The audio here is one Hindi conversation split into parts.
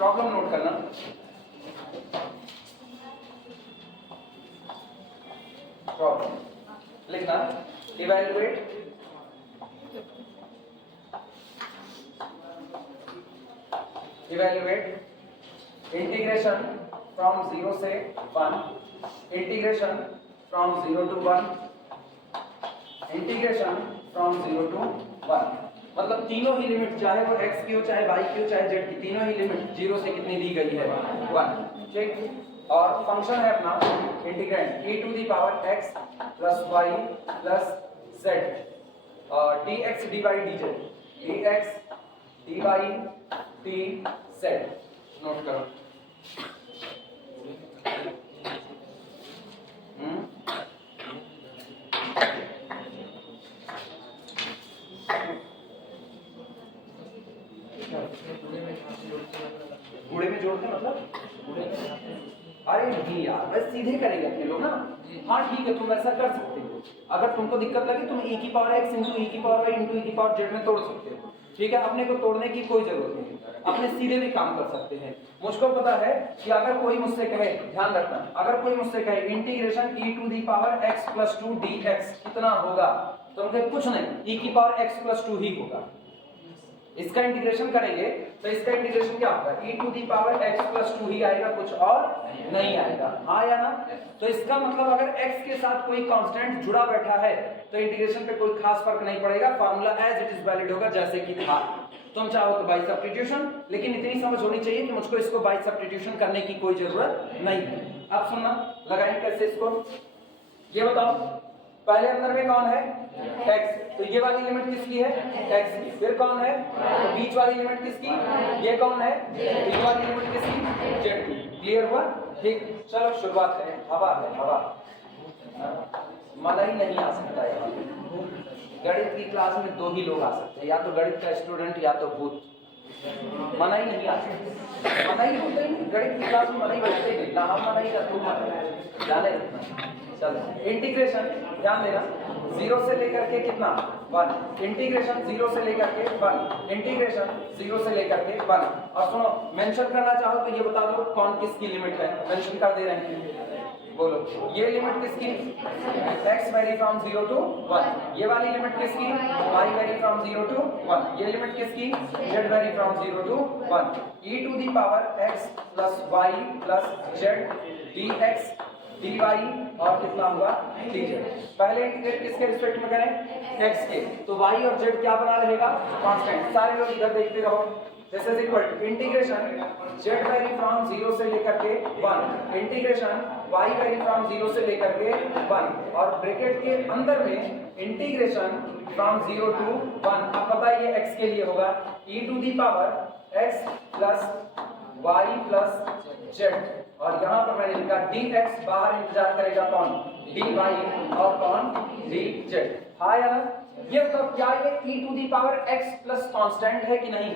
प्रॉब्लम नोट करना। प्रॉब्लम लिखना, इवैल्यूएट इंटीग्रेशन फ्रॉम 0 से 1, integration from 0 to 1, integration from 0 to 1। मतलब तीनों ही लिमिट, चाहे वो x की हो, चाहे y की हो, चाहे z की, तीनों ही लिमिट 0 से कितनी दी गई है 1, ठीक। और फंक्शन है अपना integrand e to the power x plus y plus z dx dy dz, dx dy dz note करो। बूढ़े में जोड़ते मतलब अरे नहीं यार, बस सीधे करेंगे अपने लोग ना। हाँ ठीक है, तुम वैसा कर सकते हो। अगर तुमको दिक्कत लगे तुम e की पावर x इंटू e की पावर y इंटू e की पावर z में तोड़ सकते हो, ठीक है। अपने को तोड़ने की कोई जरूरत नहीं, अपने सीधे भी काम कर सकते हैं। मुझको पता है कि अगर कोई मुझसे कहे, ध्यान रखना, अगर कोई मुझसे कहे integration e to the power x plus 2 dx कितना होगा, तो मुझे कुछ नहीं, e की पावर x प्लस 2 ही होगा। इसका इंटीग्रेशन करेंगे तो इसका इंटीग्रेशन क्या होगा, e to the power x plus 2 ही आएगा, कुछ और नहीं आएगा, हाँ या ना। तो इसका मतलब अगर x के साथ कोई कांस्टेंट जुड़ा बैठा है तो इंटीग्रेशन पे कोई खास फर्क नहीं पड़ेगा, formula as it is valid होगा जैसे कि था। तुम चाहो तो बाई सब्स्टिट्यूशन, लेकिन इतनी समझ होनी चाहिए कि मुझको इसको बाई सब्स्टिट्यूशन करने की कोई जरूरत नहीं है। अब सुनना, लगाएंगे कैसे इसको, ये बताओ। पहले अंदर में कौन है x, तो ये वाली लिमिट किसकी है x की। फिर कौन है, तो बीच वाली लिमिट किसकी, ये कौन है, बीच वाली लिमिट किसकी, z की। क्लियर हुआ, ठीक। चलो शुरुआत करें। हवा है, हवा मना ही नहीं आ सकता है। गणित की क्लास में दो ही लोग आ सकते हैं, या तो गणित का स्टूडेंट या तो भूत। मना ही नहीं आ सकता, मना ही होता ही नहीं गणित की क्लास में, मना ही बैठते ही ना, हम मना ही ना तुम मना जाने रखना। चलो इंटीग्रेशन ध्यान देना, 0 से लेकर के कितना 1, इंटीग्रेशन 0 से लेकर के 1, इंटीग्रेशन 0 से लेकर के 1। और सुनो, मेंशन करना चाहो तो ये बता दो कौन किसकी लिमिट है, मेंशन कर दे रहे हैं, बोलो। ये लिमिट किसकी, x वेरी फ्रॉम 0 to 1। ये वाली लिमिट किसकी, y वेरी फ्रॉम 0 to 1। ये लिमिट किसकी, z vary from 0 to 1। e to the power x plus y plus z dx dy और कितना हुआ dz। पहले इंटीग्रेट किसके रिस्पेक्ट में करें, x के, तो y और z क्या बना रहेगा, कांस्टेंट। सारे लोग इधर देखते रहो। This is equal to integration z vary from 0 से लेकर के 1, इंटीग्रेशन y वेरी फ्रॉम 0 से लेकर के 1, और ब्रैकेट के अंदर में इंटीग्रेशन फ्रॉम 0 to 1। अब पता है ये x के लिए होगा e to the power x plus y plus z, और यहाँ पर मैंने लिखा dx, बाहर इंतजार करेगा कौन, dy, और कौन dz। हाँ यार, ये मतलब क्या ये e to the power x plus constant है कि नहीं,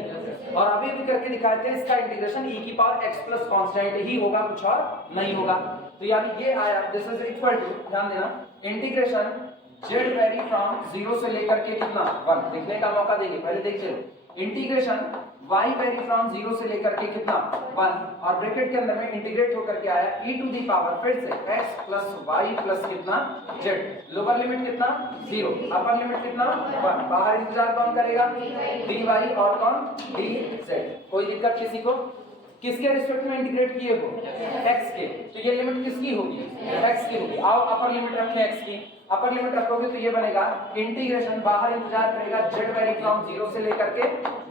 और अभी भी करके दिखाते हैं इसका इंटीग्रेशन e की पावर x प्लस कांस्टेंट ही होगा, कुछ और नहीं होगा। तो यानी ये आया, दिस इज इक्वल टू, ध्यान देना, इंटीग्रेशन z वेरी फ्रॉम 0 से लेकर के कितना 1, लिखने का मौका देंगे, पहले देख चलो। इंटीग्रेशन y वेरी फ्रॉम 0 से लेकर के कितना 1, और ब्रैकेट के अंदर में इंटीग्रेट होकर के आया e टू दी पावर फिर से x प्लस y प्लस कितना z। लोअर लिमिट कितना 0, अपर लिमिट कितना 1, बाहर इंतजार कौन करेगा, dy और कौन dz। कोई दिक्कत किसी को, किसके रिस्पेक्ट में इंटीग्रेट किए हो, x के, तो ये लिमिट किसकी होगी, x की होगी। आओ अपर लिमिट रखें x की, अपर लिमिट रखोगे तो ये बनेगा इंटीग्रेशन, बाहर इंतजार करेगा z वेरी फ्रॉम 0 से लेकर के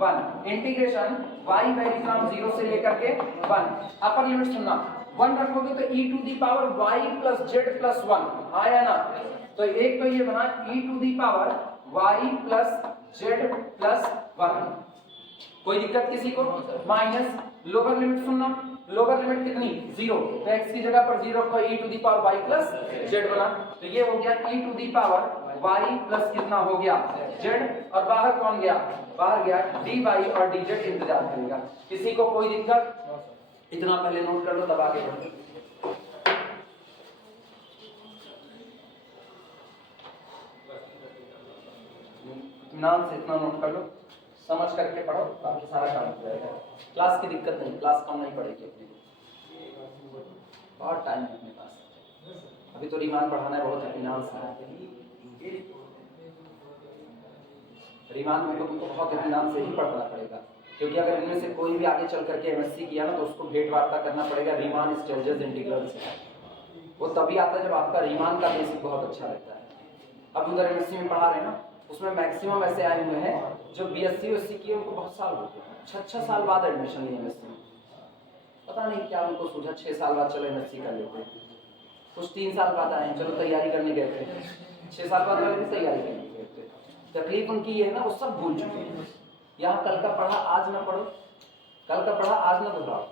1, इंटीग्रेशन y वेरी फ्रॉम 0 से लेकर के 1। अपर लिमिट सुनना, 1 रखोगे तो e to the power y plus z plus 1 आया ना। तो एक तो ये बना e to the power y plus z plus 1। कोई दिक्कत किसी को, माइनस लोअर लिमिट सुनना, लोअर लिमिट कितनी 0, तो x की जगह पर 0 को e to the power y plus z बना, तो ये हो गया e to the power y plus कितना हो गया z, और बाहर कौन गया, बाहर गया dy और dz इंतजार करेगा। किसी को कोई दिक्कत, इतना पहले नोट कर लो तब आगे बढ़ो। इत्मीनान से इतना नोट कर लो, समझ करके पढ़ो, बाकी सारा काम हो जाएगा। क्लास की दिक्कत नहीं, क्लास कम नहीं पड़ेगी अपनी, बहुत टाइम है अपने पास। अभी तो रीमान पढ़ाना है बहुत इत्मीनान से, रीमान में तो तुमको बहुत इत्मीनान से ही पढ़ना पड़ेगा, क्योंकि अगर इनमें से कोई भी आगे चल करके एमएससी किया ना तो उसको भेंट वार्ता करना पड़ेगा रीमान स्टेजेस इंटीग्रल से। वो तभी आता है जब आपका रीमान का बेसिक बहुत अच्छा रहता है। अब उधर एमएससी में पढ़ा रहे हैं ना, उसमें मैक्सिमम ऐसे आए हुए हैं जो बीएससी यूएससी किए उनको बहुत साल हो गए, 6 साल बाद एडमिशन लिए एमएससी में। पता नहीं क्या उनको सूझा, 6 साल बाद चलो एमएससी कर लेते हैं। कुछ 3 साल बाद आए, चलो तैयारी करने गए थे, 6 साल बाद वाले भी तैयारी करने गए थे। तकलीफ उनकी ये है ना, वो सब भूल चुके हैं। यहाँ कल का पढ़ा आज ना पढ़ो, कल का पढ़ा आज ना दोहराओ,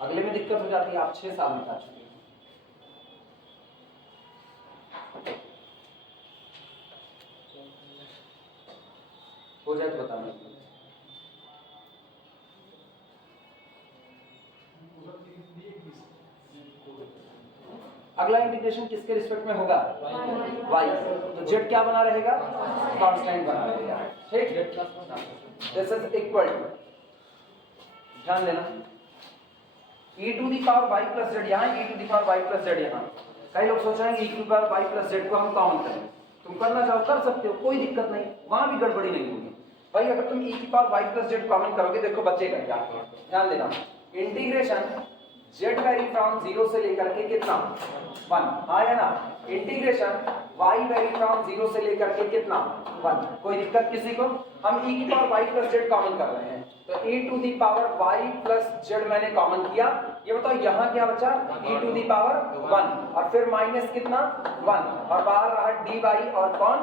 अगले में दिक्कत हो जाती है। आप 6 साल बिता चुके हैं। हो जाए तो बताना। अगला इंटीग्रेशन किसके रिस्पेक्ट में होगा? y। तो z क्या बना रहेगा? कांस्टेंट बना रहेगा। ठीक, दिस इज इक्वल टू, ध्यान देना, e to the power y plus z यहाँ, e to the power y plus z यहाँ। कई लोग सोचेंगे e to the power y plus z को हम कॉमन करें। तुम करना चाहो कर सकते हो, कोई दिक्कत नहीं, वहां भी गड़बड़ी नहीं होगी भाई। अगर तुम e की power y plus z common करोगे, देखो बचेगा क्या, ध्यान देना, इंटीग्रेशन z वेरी फ्रॉम 0 से लेकर के कितना 1, हाँ या ना, इंटीग्रेशन y वेरी फ्रॉम 0 से लेकर के कितना 1। कोई दिक्कत किसी को? हम e की power y plus z common कर रहे हैं, तो e to the power y plus z मैंने कॉमन किया। ये बताओ यहाँ क्या बचा? e टू दी पावर 1 और फिर माइनस कितना 1 और बाहर रहा dy और कौन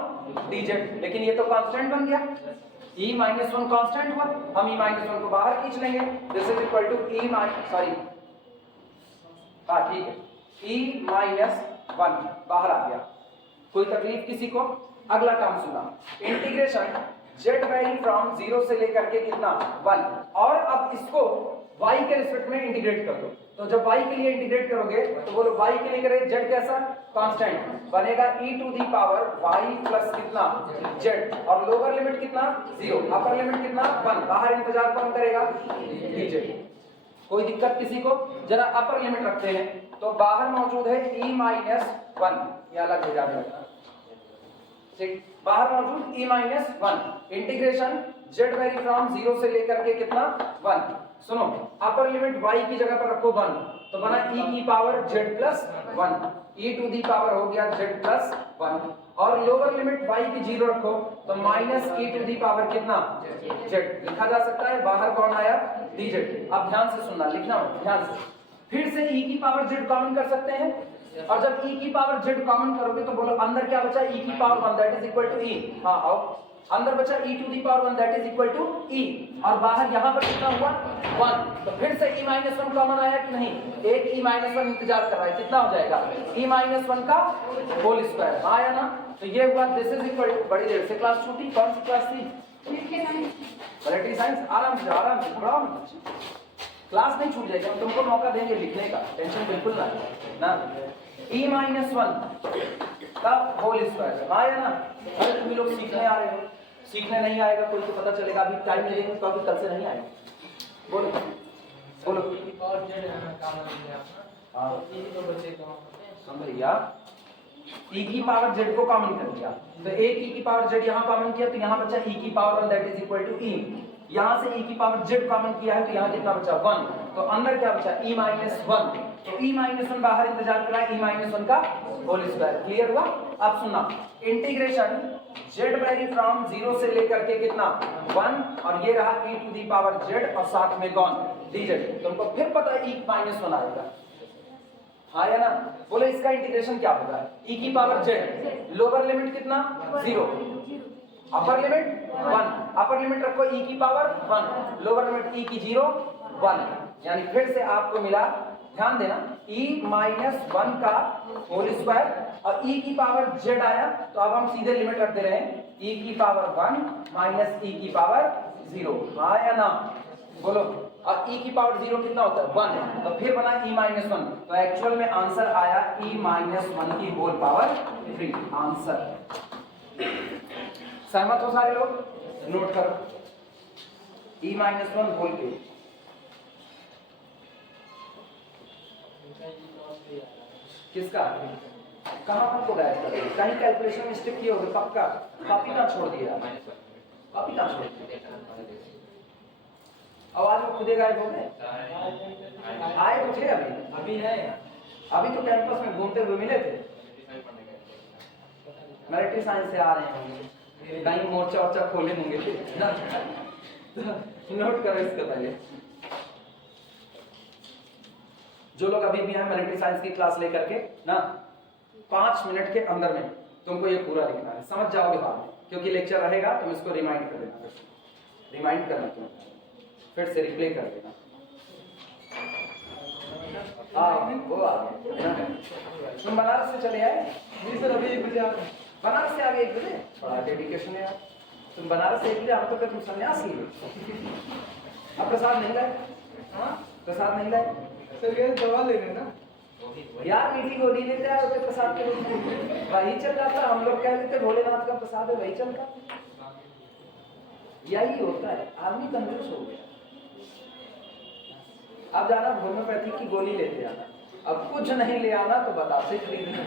dz, लेकिन ये तो कांस्टेंट बन गया, e माइनस 1 कांस्टेंट हुआ, हम e माइनस 1 को बाहर खींच लेंगे। This is equal to e minus, sorry हाँ ठीक है, e माइनस 1 बाहर आ गया। कोई तकलीफ किसी को? अगला काम सुना, इंटीग्रेशन z वैरी फ्रॉम 0 से लेकर के कितना 1, और अब इसको y के रिस्पेक्ट में इंटीग्रेट कर दो। तो जब y के लिए इंटीग्रेट करोगे तो बोलो y के लिए करें, z कैसा कांस्टेंट बनेगा, e to the power y plus कितना z, और लोअर लिमिट कितना 0, अपर लिमिट कितना 1, बाहर इंतजार कौन करेगा dz। कोई दिक्कत किसी को? जरा अपर लिमिट रखते हैं, तो बाहर मौजूद है e माइनस 1, ये अलग हो जाएगा, ठीक, बाहर मौजूद e minus 1, integration z vary from 0 से लेकर के कितना 1। सुनो, अपर लिमिट y की जगह पर रखो 1, तो बना e की power z plus 1, e to the power हो गया z प्लस 1, और लोअर लिमिट y की 0 रखो तो minus e to the power कितना z लिखा जा सकता है, बाहर कौन आया dz। अब ध्यान से सुनना, लिखना ध्यान से, फिर से e की पावर z कॉमन कर सकते हैं, और जब e की पावर z कॉमन करोगे तो बोलो अंदर क्या बचा, e की power 1 that is equal to e, हाँ आओ, अंदर बचा e to the power 1 that is equal to e, और बाहर यहाँ पर कितना हुआ 1, तो फिर से e माइनस 1 कॉमन आया कि नहीं, एक e माइनस 1 इंतजार कर रहा है, कितना हो जाएगा e माइनस 1 का होल स्क्वायर, हाँ या ना। तो ये हुआ, दिस इज इक्वल टू, बड़ी देर से क्लास छूटी, कौन सी क्लास थी? Political science. आराम से पढ़ाओ, क्लास नहीं छूट जाएगी, हम तुमको मौका देंगे लिखने का, टेंशन बिल्कुल ना। e माइनस 1 का होल स्क्वायर, हाँ या ना। अरे तुम लोग सीखने आ रहे हो, सीखने नहीं आएगा कोई तो पता चलेगा, अभी टाइम लगेगा क्योंकि कल से नहीं आएगा। बोलो बोलो, समझिया, e की पावर z को कॉमन कर दिया, तो एक e की पावर z यहाँ कॉमन किया, तो यहाँ बचा e की power 1 that is equal to e, यहाँ से e की पावर z कॉमन किया है तो यहाँ कितना बचा 1, तो अंदर क्या बचा e माइनस 1, तो e माइनस 1 बाहर इंतजार कर रहा है, e माइनस 1 का होल स्क्वायर, क्लियर हुआ। अब सुनना, इंटीग्रेशन z वेरी फ्रॉम 0 से लेकर के कितना 1, और ये रहा e to the power z और साथ में कौन dz, तुमको फिर पता है e माइनस 1 आएगा, हाँ या ना। बोले इसका इंटीग्रेशन क्या होगा, e की पावर z, लोअर लिमिट कितना 0, अपर लिमिट 1, अपर लिमिट रखो e की पावर 1, लोअर लिमिट e की 0 1, यानी फिर से आपको मिला, ध्यान देना, e माइनस 1 का होल स्क्वायर, और e की पावर z आया तो अब हम सीधे लिमिट रख दे रहे हैं, e की पावर 1 माइनस e की पावर 0, हाँ या ना। बोलो, और e की पावर 0 कितना होता है 1, तो फिर बना e माइनस 1, तो एक्चुअल में आंसर आया e माइनस 1 की होल पावर 3, आंसर। सहमत हो सारे लोग? नोट करो। e minus 1 whole cube. किसका? कहाँ हमको गायब कर दिया? कहीं कैलकुलेशन मिस्टेक किए होगे पक्का। कॉपी कहाँ छोड़ दिया? कॉपी कहाँ छोड़ दिया? आवाज में खुदे गायब हो गए? आए तो थे अभी है। अभी तो कैंपस में घूमते हुए मिले थे। मिलिट्री साइंस से आ रहे होंगे, कहीं मोर्चा वोर्चा खोले होंगे ना। नोट करो इसको पहले। जो लोग अभी भी हैं मिलिट्री साइंस की क्लास लेकर के ना, 5 मिनट के अंदर में तुमको ये पूरा लिखना है, समझ जाओगे बाद में, क्योंकि लेक्चर रहेगा तुम इसको रिमाइंड कर देना, रिमाइंड करना तुम फिर से रिप्ले कर देना। वो आ गया। तुम बनारस से चले आए? जी सर, अभी 1 बजे आ रहे हैं। बनारस से आ गए 1 बजे? बड़ा डेडिकेशन है यार। तुम बनारस से 1 बजे आ तो तुम सन्यासी हो। अब प्रसाद नहीं लाए? हाँ, प्रसाद नहीं लाए सर, ये दवा ले रहे ना यार, मीठी गोली लेते आए होते प्रसाद के रूप में, वही चल जाता। हम लोग कह देते भोलेनाथ का प्रसाद है, वही चलता। यही होता है, आदमी कंफ्यूज हो गया। अब जाना होम्योपैथी की गोली लेते आना, अब कुछ नहीं ले आना तो बताते खरीदना।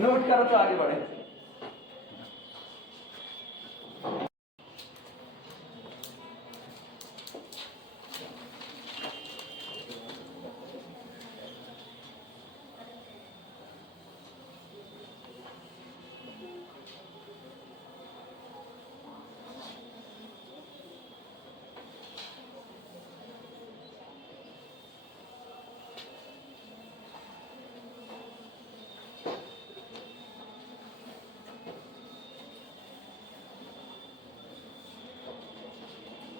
नोट करो तो आगे बढ़े।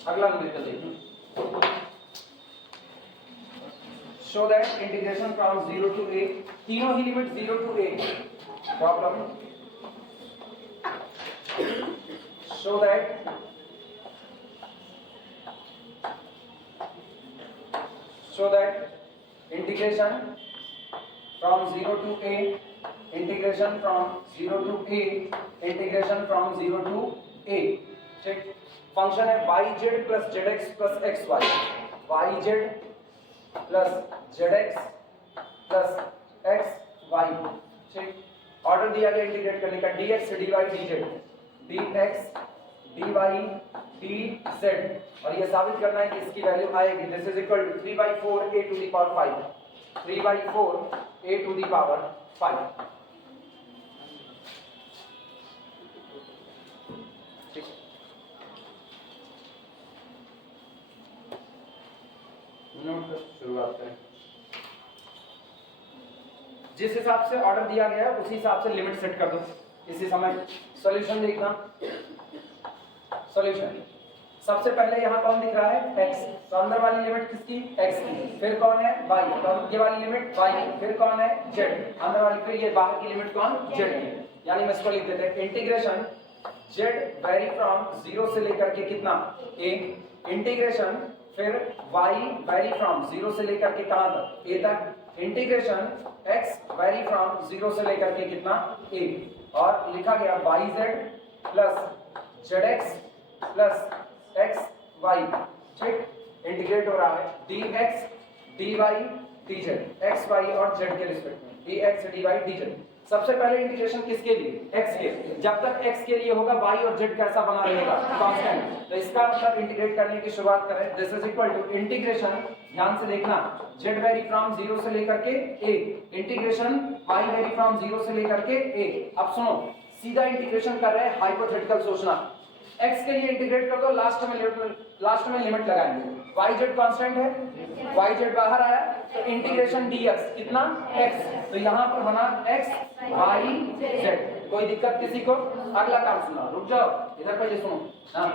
अगला न्यूमेरिकल देखिए। Show that integration from 0 to a, तीनों ही limit 0 to a। Problem, show that integration from 0 to a, integration from 0 to a, integration from 0 to a। ठीक, फंक्शन है yz plus zx plus xy, yz plus zx plus xy। ठीक, ऑर्डर दिया गया इंटीग्रेट करने का, dx dy dz, dx dy dz, और ये साबित करना है कि इसकी वैल्यू आएगी। This is equal to 3/4 a to the power 5, 3/4 a to the power 5। शुरुआत करें। जिस हिसाब से ऑर्डर दिया गया है उसी हिसाब से लिमिट सेट कर दो इसी समय। सॉल्यूशन देखना, सॉल्यूशन सबसे पहले यहाँ कौन दिख रहा है? x, तो अंदर वाली लिमिट किसकी? x की। फिर कौन है? y, तो ये वाली लिमिट y की। फिर कौन है? z, अंदर वाली। फिर ये बाहर की लिमिट कौन? z की। यानी मैं इसको लिख देते हैं इंटीग्रेशन z वेरी फ्रॉम 0 से लेकर के कितना? a, इंटीग्रेशन फिर y वेरी फ्रॉम 0 से लेकर के कहां तक? a तक, इंटीग्रेशन x वेरी फ्रॉम 0 से लेकर के कितना? a, और लिखा गया yz plus zx plus xy। ठीक, इंटीग्रेट हो रहा है dx dy dz, xy और z के रिस्पेक्ट में, dx dy dz। सबसे पहले इंटीग्रेशन किसके लिए? x के। जब तक x के लिए होगा y और z कैसा बना रहेगा? कांस्टेंट। तो इसका मतलब इंटीग्रेट करने की शुरुआत करें। This is equal to integration, ध्यान से देखना, z वेरी फ्रॉम 0 से लेकर के a, integration y vary from 0 से लेकर के a। अब सुनो, सीधा इंटीग्रेशन कर रहे हैं, हाइपोथेटिकल सोचना। x के लिए इंटीग्रेट कर दो, लास्ट में लिमिट लगाएंगे। yz कांस्टेंट है, yz बाहर आया, तो इंटीग्रेशन dx कितना? x, तो यहाँ पर बना x y z। कोई दिक्कत किसी को? अगला काम सुना, रुक जाओ इधर पहले सुनो। हाँ,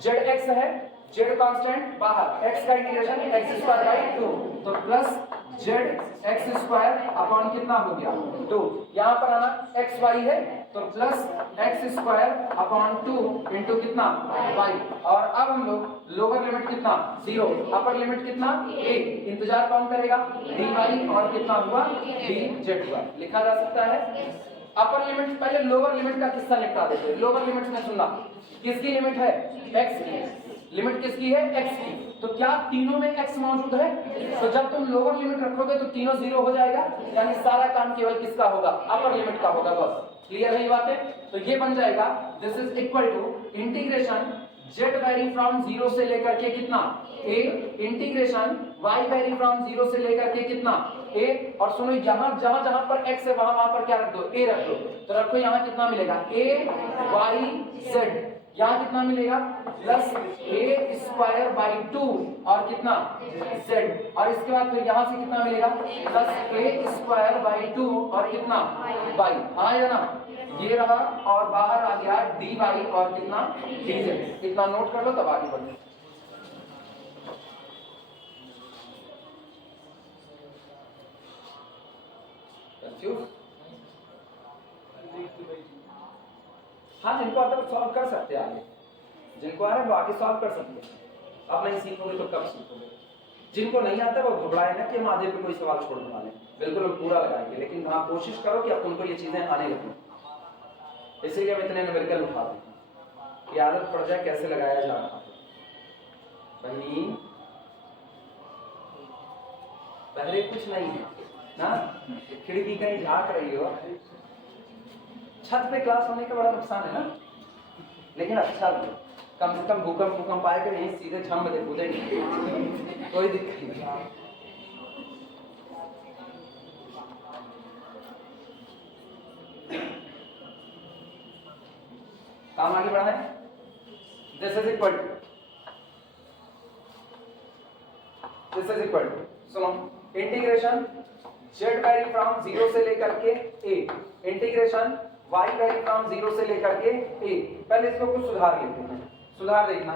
zx है, z कांस्टेंट बाहर, x का इंटीग्रेशन x स्क्वायर बाई 2, तो प्लस zx स्क्वायर अपॉन कितना हो गया? 2। यहाँ पर आना x y है, तो plus x square upon 2 into कितना? y। और अब हम लोग लोअर लिमिट कितना? 0, अपर लिमिट कितना? a। इंतजार कौन करेगा? dy, और कितना हुआ? dz हुआ। लिखा जा सकता है अपर लिमिट। पहले लोअर लिमिट का किस्सा निपटा देते हैं। लोअर लिमिट में सुनना, किसकी लिमिट है? x की। लिमिट किसकी है? x की। तो क्या तीनों में x मौजूद है? तो जब तुम लोअर लिमिट रखोगे तो तीनों 0 हो जाएगा, यानी सारा काम केवल किसका होगा? अपर लिमिट का होगा। बस क्लियर है ये बातें? तो ये बन जाएगा this is equal to integration z vary from 0 से लेकर के कितना a integration y vary from 0 से लेकर के कितना a। और सुनो यहां जहां जहां पर x है वहां पर क्या रख दो? a रख दो। तो रखो यहां कितना मिलेगा? a y z। यहाँ कितना मिलेगा? प्लस a स्क्वायर बाई 2 और कितना z। और इसके बाद फिर यहाँ से कितना मिलेगा? प्लस a स्क्वायर बाई 2 और कितना y। आया ना? ये रहा और बाहर आ गया dy और कितना dz। इतना नोट कर लो तब आगे बढ़ो। हाँ, जिनको आता है सॉल्व कर सकते हैं आगे, जिनको आ रहा है वो आगे सॉल्व कर सकते हैं। अब नहीं सीखोगे तो कब सीखोगे? जिनको नहीं आता वो घबराए ना कि हम आधे पे कोई सवाल छोड़ने वाले, बिल्कुल पूरा लगाएंगे, लेकिन हाँ कोशिश करो कि अब तुमको ये चीजें आने लगें। इसीलिए हम इतने न्यूमेरिकल उठा देते हैं कि आदत पड़ जाए कैसे लगाया जा रहा है। पहले कुछ नहीं है ना, खिड़की कहीं झांक रही हो, छत पे क्लास होने का बड़ा नुकसान है ना, लेकिन अच्छा भी कम से कम भूकंप आएगा नहीं, सीधे छम में कूदेंगे, कोई दिक्कत नहीं। काम आगे बढ़ा है। दिस इज इक्वल टू सुनो इंटीग्रेशन z वैरी फ्रॉम 0 से लेकर के a integration y vary from 0 से लेकर के a। पहले इसको कुछ सुधार लेते हैं, सुधार देखना।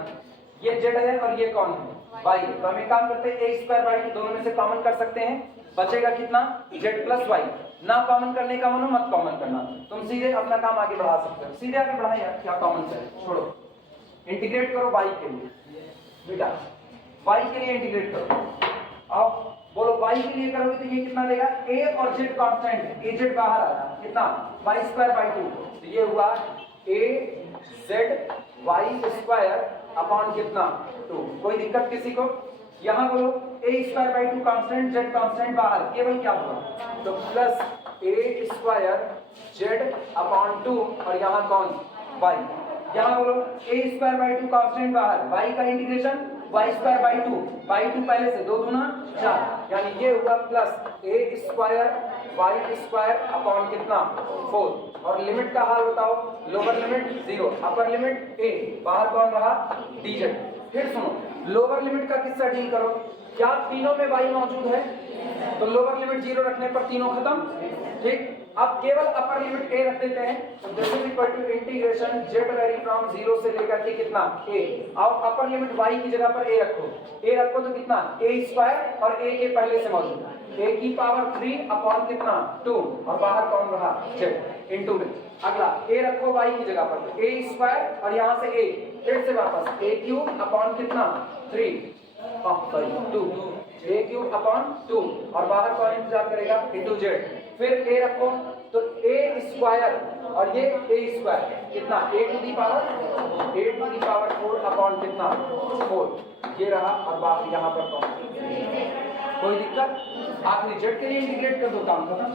ये z है और ये कौन है? y है। तो हम एक काम करते हैं a स्क्वायर बाई 2 दोनों में से कॉमन कर सकते हैं, बचेगा कितना? z plus y। ना कॉमन करने का मनो मत कॉमन करना, तुम सीधे अपना काम आगे बढ़ा सकते हो। सीधे आगे बढ़ाए यार, क्या कॉमन करे, छोड़ो। इंटीग्रेट करो y के लिए बेटा, y के लिए इंटीग्रेट करो। अब बोलो y के लिए करोगे तो ये कितना देगा? a और z कांस्टेंट है, a z बाहर आ रहा कितना? y square by 2। तो ये हुआ a z y square upon कितना 2। कोई दिक्कत किसी को? यहाँ बोलो a square by 2 constant, z constant बाहर, केवल क्या होगा? तो plus a square z upon 2 और यहाँ कौन? y। यहाँ बोलो a स्क्वायर बाई 2 कांस्टेंट बाहर, y का integration y square by 2, by 2 पहले से 2 दूना 4, यानी ये हुआ plus a square y square upon कितना 4। और लिमिट का हाल बताओ, lower limit 0, upper limit a, बाहर कौन रहा? dz। फिर सुनो लोअर लिमिट का किस्सा डील करो। क्या तीनों में y मौजूद है? तो लोअर लिमिट 0 रखने पर तीनों खत्म, ठीक। अब केवल अपर लिमिट a रख देते हैं, तो this is equal to integration z vary from 0 से लेकर के कितना a। और अपर लिमिट y की जगह पर a रखो तो कितना? a स्क्वायर और a के पहले से मौजूद a की पावर 3 अपॉन कितना 2 और बाहर कौन रहा? z इनटू में। अगला a रखो y की जगह पर, a स्क्वायर और यहां से a, फिर से वापस a क्यूब अपॉन कितना 3 सॉरी 2, a क्यूब अपॉन 2 और बाहर कौन इंतजार करेगा? Into z। फिर a रखो तो a स्क्वायर और ये a स्क्वायर कितना? a to the power 4 upon कितना 4, ये रहा। और बाकी यहाँ पर कौन? कोई दिक्कत? आखिरी z के लिए इंटीग्रेट कर दो, काम खत्म।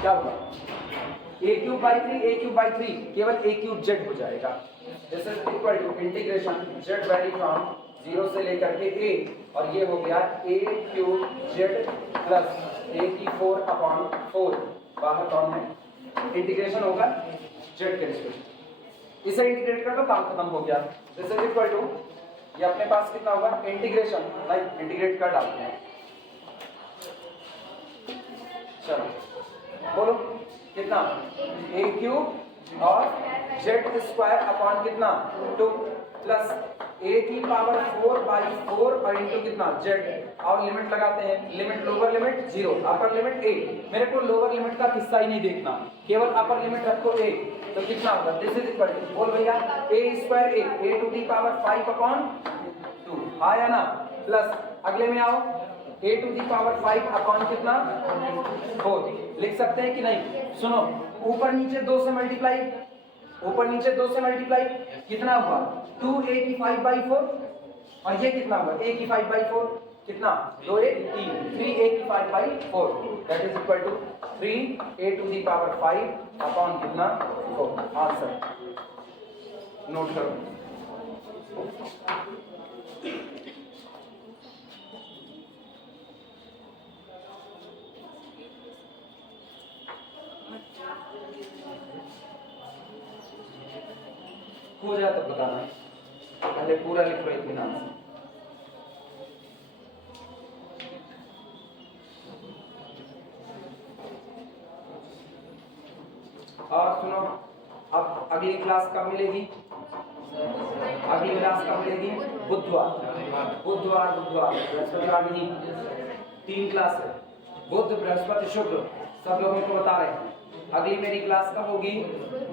क्या होगा? a क्यूब बाई 3 केवल a क्यूब z हो जाएगा। This is equal to integration z vary from 0 से लेकर के a और ये हो गया a cube z plus a की 4 अपॉन 4, बाहर कौन है? इंटीग्रेशन होगा z के रिस्पेक्ट, इसे इंटीग्रेट कर दो, काम खत्म हो गया। दिस इज इक्वल टू ये अपने पास कितना होगा? इंटीग्रेशन लाइक इंटीग्रेट कर डालते हैं, चलो बोलो कितना? a क्यूब और z स्क्वायर अपॉन कितना 2 प्लस a की पावर 4 बाई 4 और इंटू कितना z। और लिमिट लगाते हैं, limit lower limit 0, upper limit a। मेरे को लोअर लिमिट का किस्सा ही नहीं देखना, केवल अपर लिमिट रखो a, तो कितना होगा? दिस इज इक्वल टू बोल भैया a square a to the power 5 upon 2 आया ना, प्लस अगले में आओ a to the power 5 upon कितना 4। लिख सकते हैं कि नहीं? सुनो ऊपर नीचे 2 से मल्टीप्लाई, ऊपर नीचे 2 से मल्टीप्लाई कितना हुआ 2a की 5/4 और ये कितना हुआ a की 5/4 कितना 2 a 3 3a की 5/4 that is equal to 3a to the power 5 upon कितना 4 आंसर नोट करो। हो जाए तो बताना, पहले पूरा लिख लो इत्मीनान से। और सुनो, अब अगली क्लास कब मिलेगी? अगली क्लास कब मिलेगी? बुधवार बुधवार बुधवार बृहस्पतिवार नहीं, 3 क्लास है, बुध बृहस्पति शुक्र, सब लोगों को बता रहे हैं। अगली मेरी क्लास कब होगी?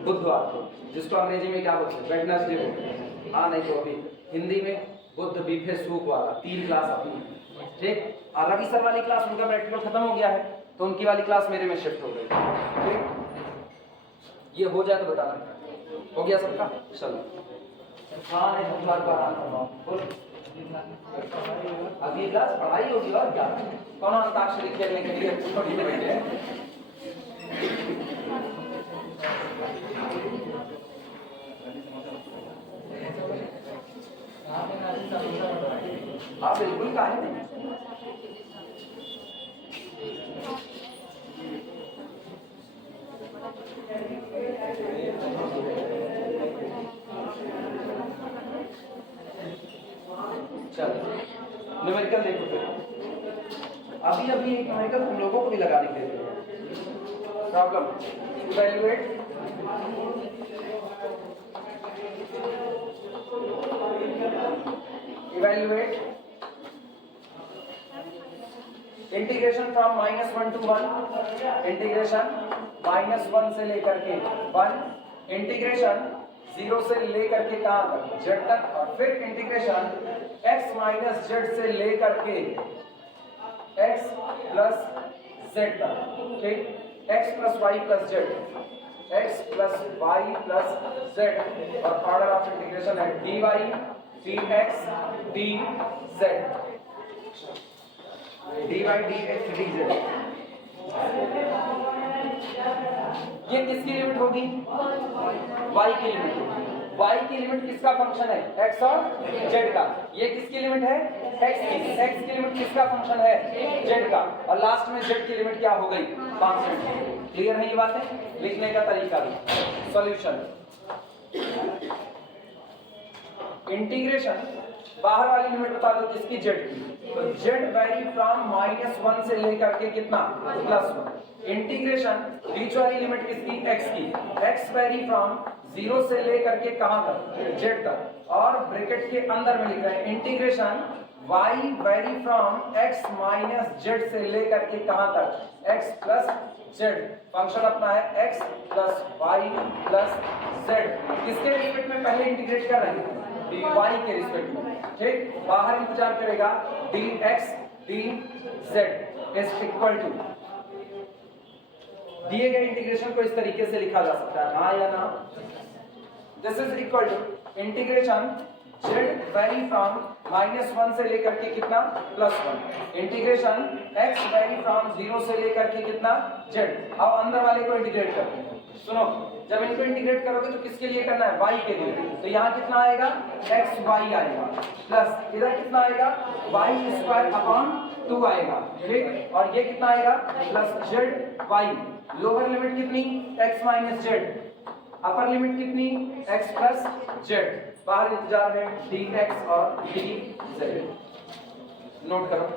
बुधवार को, जिसको अंग्रेजी में क्या बोलते हैं? वेडनेसडे बोलते हैं। हाँ नहीं तो अभी हिंदी में बुध बीफे सूख वाला 3 क्लास अपनी, ठीक। और रवि सर वाली क्लास उनका प्रैक्टिकल खत्म हो गया है तो उनकी वाली क्लास मेरे में शिफ्ट हो गई, ठीक। ये हो जाए तो बताना। हो गया सबका? चलो हाँ नहीं बुधवार को आराम करवाओ। अगली क्लास पढ़ाई होगी और क्या, कौन अंताक्षरी खेलने के लिए थोड़ी बैठे हैं। हाँ बिल्कुल काहे नहीं। चलो न्यूमेरिकल देखो फिर, अभी अभी एक न्यूमेरिकल तुम लोगों को भी लगाने के लिए problem evaluate integration from -1 to 1, integration -1 से लेकर के 1, इंटीग्रेशन 0 से लेकर के कहां तक? z तक, और फिर इंटीग्रेशन x - z से लेकर के x plus z तक, ठीक। x plus y plus z, x plus y plus z, और ऑर्डर ऑफ इंटीग्रेशन है dy dx dz, dy dx dz। ये किसकी लिमिट होगी? y की लिमिट होगी। y की लिमिट किसका फंक्शन है? x और z का। ये किसकी लिमिट है? x की। x की लिमिट किसका फंक्शन है? z का। और लास्ट में z की लिमिट क्या हो गई? कांस्टेंट। क्लियर है ये बातें? लिखने का तरीका भी। सॉल्यूशन इंटीग्रेशन बाहर वाली लिमिट बता दो किसकी? z की। तो z वैरी फ्रॉम -1 से लेकर के कितना? +1। इंटीग्रेशन बीच वाली लिमिट किसकी? x की। x वैरी फ्रॉम 0 से लेकर के कहां तक? z तक। और ब्रैकेट के अंदर में लिख रहे हैं integration y vary from x - z से लेकर के कहां तक? x + z। फंक्शन अपना है x + y + z। किसके रिस्पेक्ट में पहले इंटीग्रेट कर रहे हैं? y के रिस्पेक्ट में, ठीक। बाहर इंतजार करेगा dx dz is equal to, दिए गए इंटीग्रेशन को इस तरीके से लिखा जा सकता है, हाँ या ना? This is equal to integration z vary from -1 से लेकर के कितना? +1। इंटीग्रेशन x वैरी फ्रॉम 0 से लेकर के कितना? z। अब अंदर वाले को इंटीग्रेट करते हैं। सुनो, जब इनको इंटीग्रेट करोगे तो किसके लिए करना है? y के लिए। तो यहाँ कितना आएगा? xy आएगा, प्लस इधर कितना आएगा? y² / 2 आएगा, ठीक। और ये कितना आएगा? +zy। लोअर लिमिट कितनी? x - z। अपर लिमिट कितनी? x + z। बाहर इंतजार है dx और dz। नोट करो।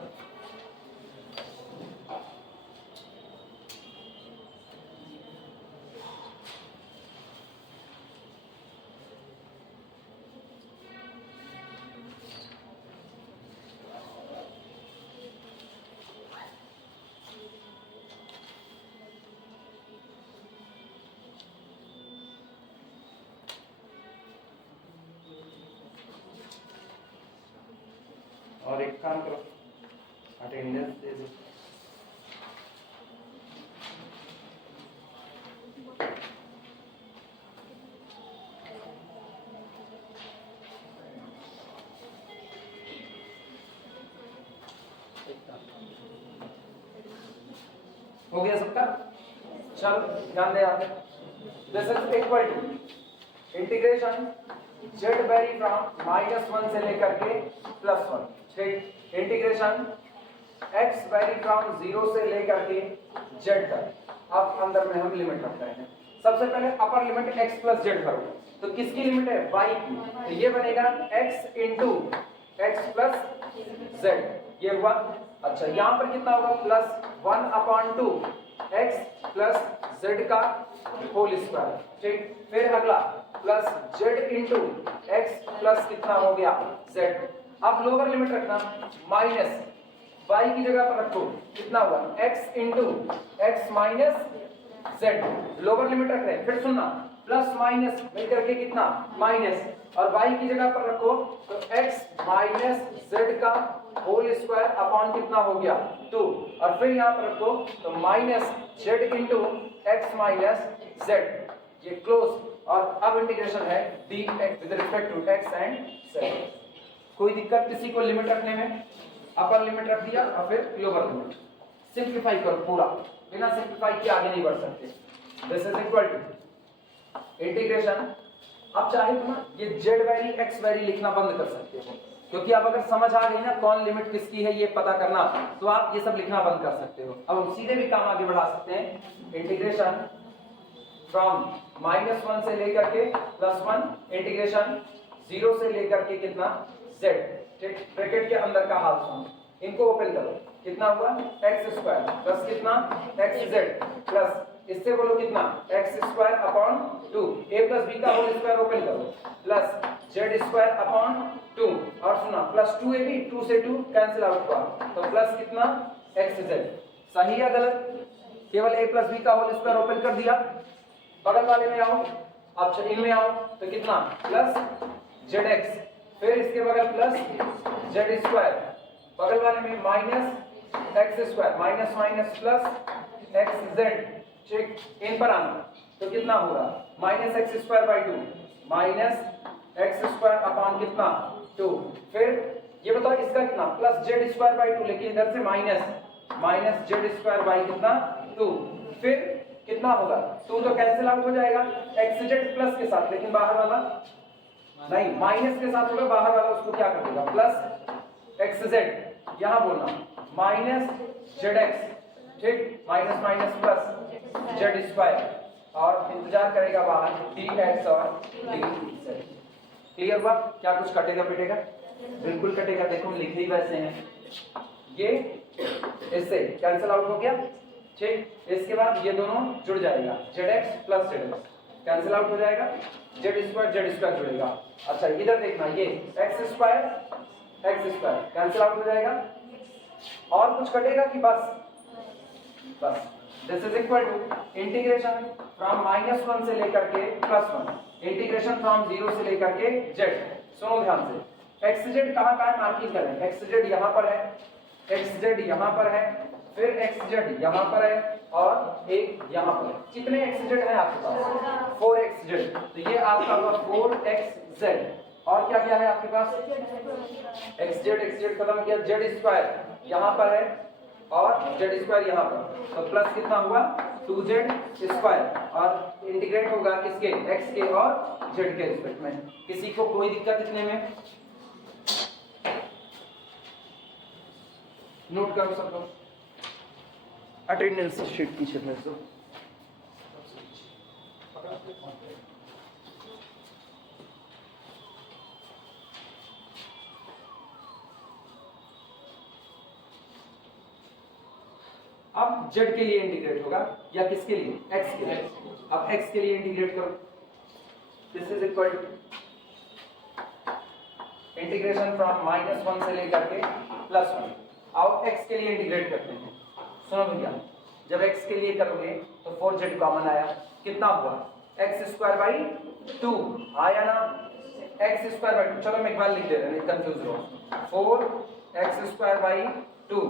और एक काम करो, अटेंडेंस दे दो। हो गया सबका? चलो ध्यान दे आप। This is equal to integration Z vary from -1 से लेकर के +1, ठीक, इंटीग्रेशन x वेरी फ्रॉम 0 से लेकर के z तक। अब अंदर में हम लिमिट रख रहे हैं। सबसे पहले upper limit x plus Z करो, तो किसकी लिमिट है? y की। तो ये बनेगा x into x plus Z, ये हुआ। अच्छा यहाँ पर कितना होगा? +1/2 x प्लस जेड का होल स्क्वायर, ठीक। फिर अगला plus Z into x plus कितना हो गया? जेड। अब लोअर लिमिट रखना, माइनस y की जगह पर रखो, कितना हुआ? x into X minus Z. Lower limit रख रहे हैं। फिर सुनना, प्लस माइनस मिलकर के कितना? माइनस, और y की जगह पर रखो तो x माइनस जेड का होल स्क्वायर अपॉन कितना हो गया? 2, और फिर यहाँ पर रखो तो minus Z into X minus Z, ये क्लोज। और अब इंटीग्रेशन है dx with respect to x and z। कोई दिक्कत किसी को लिमिट रखने में? अपर लिमिट रख दिया और फिर लोअर लिमिट। सिंप्लीफाई करो पूरा, बिना सिंप्लीफाई के आगे नहीं बढ़ सकते। This is equal to integration. अब चाहे तुम ये जेड वैरी एक्स वैरी लिखना बंद कर सकते हो, क्योंकि अब अगर समझ आ गई ना कौन लिमिट किसकी है ये पता करना, तो आप ये सब लिखना बंद कर सकते हो। अब हम सीधे भी काम आगे बढ़ा सकते हैं। इंटीग्रेशन फ्रॉम -1 से लेकर के +1, इंटीग्रेशन 0 से लेकर के कितना? z, ठीक। ब्रैकेट के अंदर का हाल सुनो, इनको ओपन करो, कितना हुआ? x² प्लस कितना? xz प्लस इससे बोलो कितना? x² upon 2, a plus b का होल स्क्वायर ओपन करो, प्लस z² अपॉन 2, और सुना प्लस 2ab, 2 से 2 कैंसिल आउट हुआ, तो प्लस कितना? xz। सही या गलत? केवल a प्लस b का होल स्क्वायर ओपन कर दिया। बगल वाले में आओ, अब इनमें आओ तो कितना? प्लस zx, फिर इसके बगल प्लस z², बगल वाले में minus x², minus minus plus xz, ठीक। इन पर आना तो कितना होगा? -x²/2 माइनस x² अपॉन कितना? 2। फिर ये बताओ इसका कितना? प्लस z²/2, लेकिन इधर से माइनस z² कितना? 2। फिर कितना होगा? 2 तो कैंसिल आउट हो जाएगा xz प्लस के साथ, लेकिन बाहर वाला नहीं, माइनस के साथ होगा, बाहर वाला उसको क्या कर देगा? Plus xz। यहां बोलना माइनस zx, ठीक, माइनस माइनस प्लस z², और इंतजार करेगा बाहर dx और dz। क्लियर हुआ? क्या कुछ कटेगा पिटेगा? बिल्कुल कटेगा। देखो लिखे ही वैसे हैं, ये इससे कैंसिल आउट हो गया, ठीक। इसके बाद ये दोनों जुड़ जाएगा, zx plus zx cancel out हो जाएगा, z² जुड़ेगा। अच्छा इधर देखना, ये x² कैंसिल आउट हो जाएगा, और कुछ कटेगा कि बस? बस। This is equal to integration from -1 से लेकर के +1, इंटीग्रेशन फ्रॉम 0 से लेकर के z। सुनो ध्यान से, xz कहाँ है मार्किंग करें? xz यहाँ पर है, xz यहाँ पर है, फिर xz यहाँ पर है, और एक यहाँ पर है। कितने xz है आपके पास? 4xz। तो ये आपका होगा 4xz। और क्या क्या है आपके पास? xz खत्म किया, z² यहाँ पर है और z² यहाँ पर, तो प्लस कितना हुआ? 2z², और इंटीग्रेट होगा किसके? x के और z के रिस्पेक्ट में। किसी को कोई दिक्कत इतने में? नोट करो सब लोग, अटेंडेंस शीट पीछे भेज दो। अब z के लिए इंटीग्रेट होगा या किसके लिए? x के लिए। अब x के लिए इंटीग्रेट करो, this is equal to integration from -1 से लेकर के +1। अब x के लिए इंटीग्रेट करते हैं। सुनो भैया, जब x के लिए करोगे तो 4z कॉमन आया, कितना हुआ? x²/2 आया ना? x²/2, चलो मैं एक बार लिख दे रहा हूं, कंफ्यूज हो। 4x²/2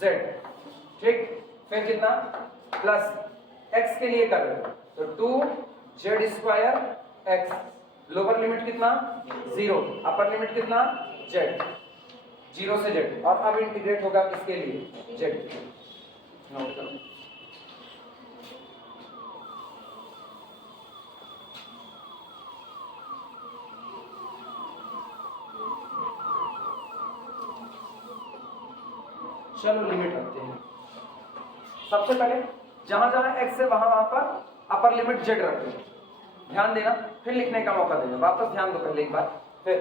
z, ठीक। फिर कितना? प्लस x के लिए कर रहे हो तो 2z²x, लोअर लिमिट कितना? 0, अपर लिमिट कितना? z, 0 से z। और अब इंटीग्रेट होगा किसके लिए? z। नोट करो, चलो लिमिट रखते हैं। सबसे पहले जहां जहां x है वहां पर अपर लिमिट z रख दो, ध्यान देना, फिर लिखने का मौका देना, वापस ध्यान दो पहले एक बार। फिर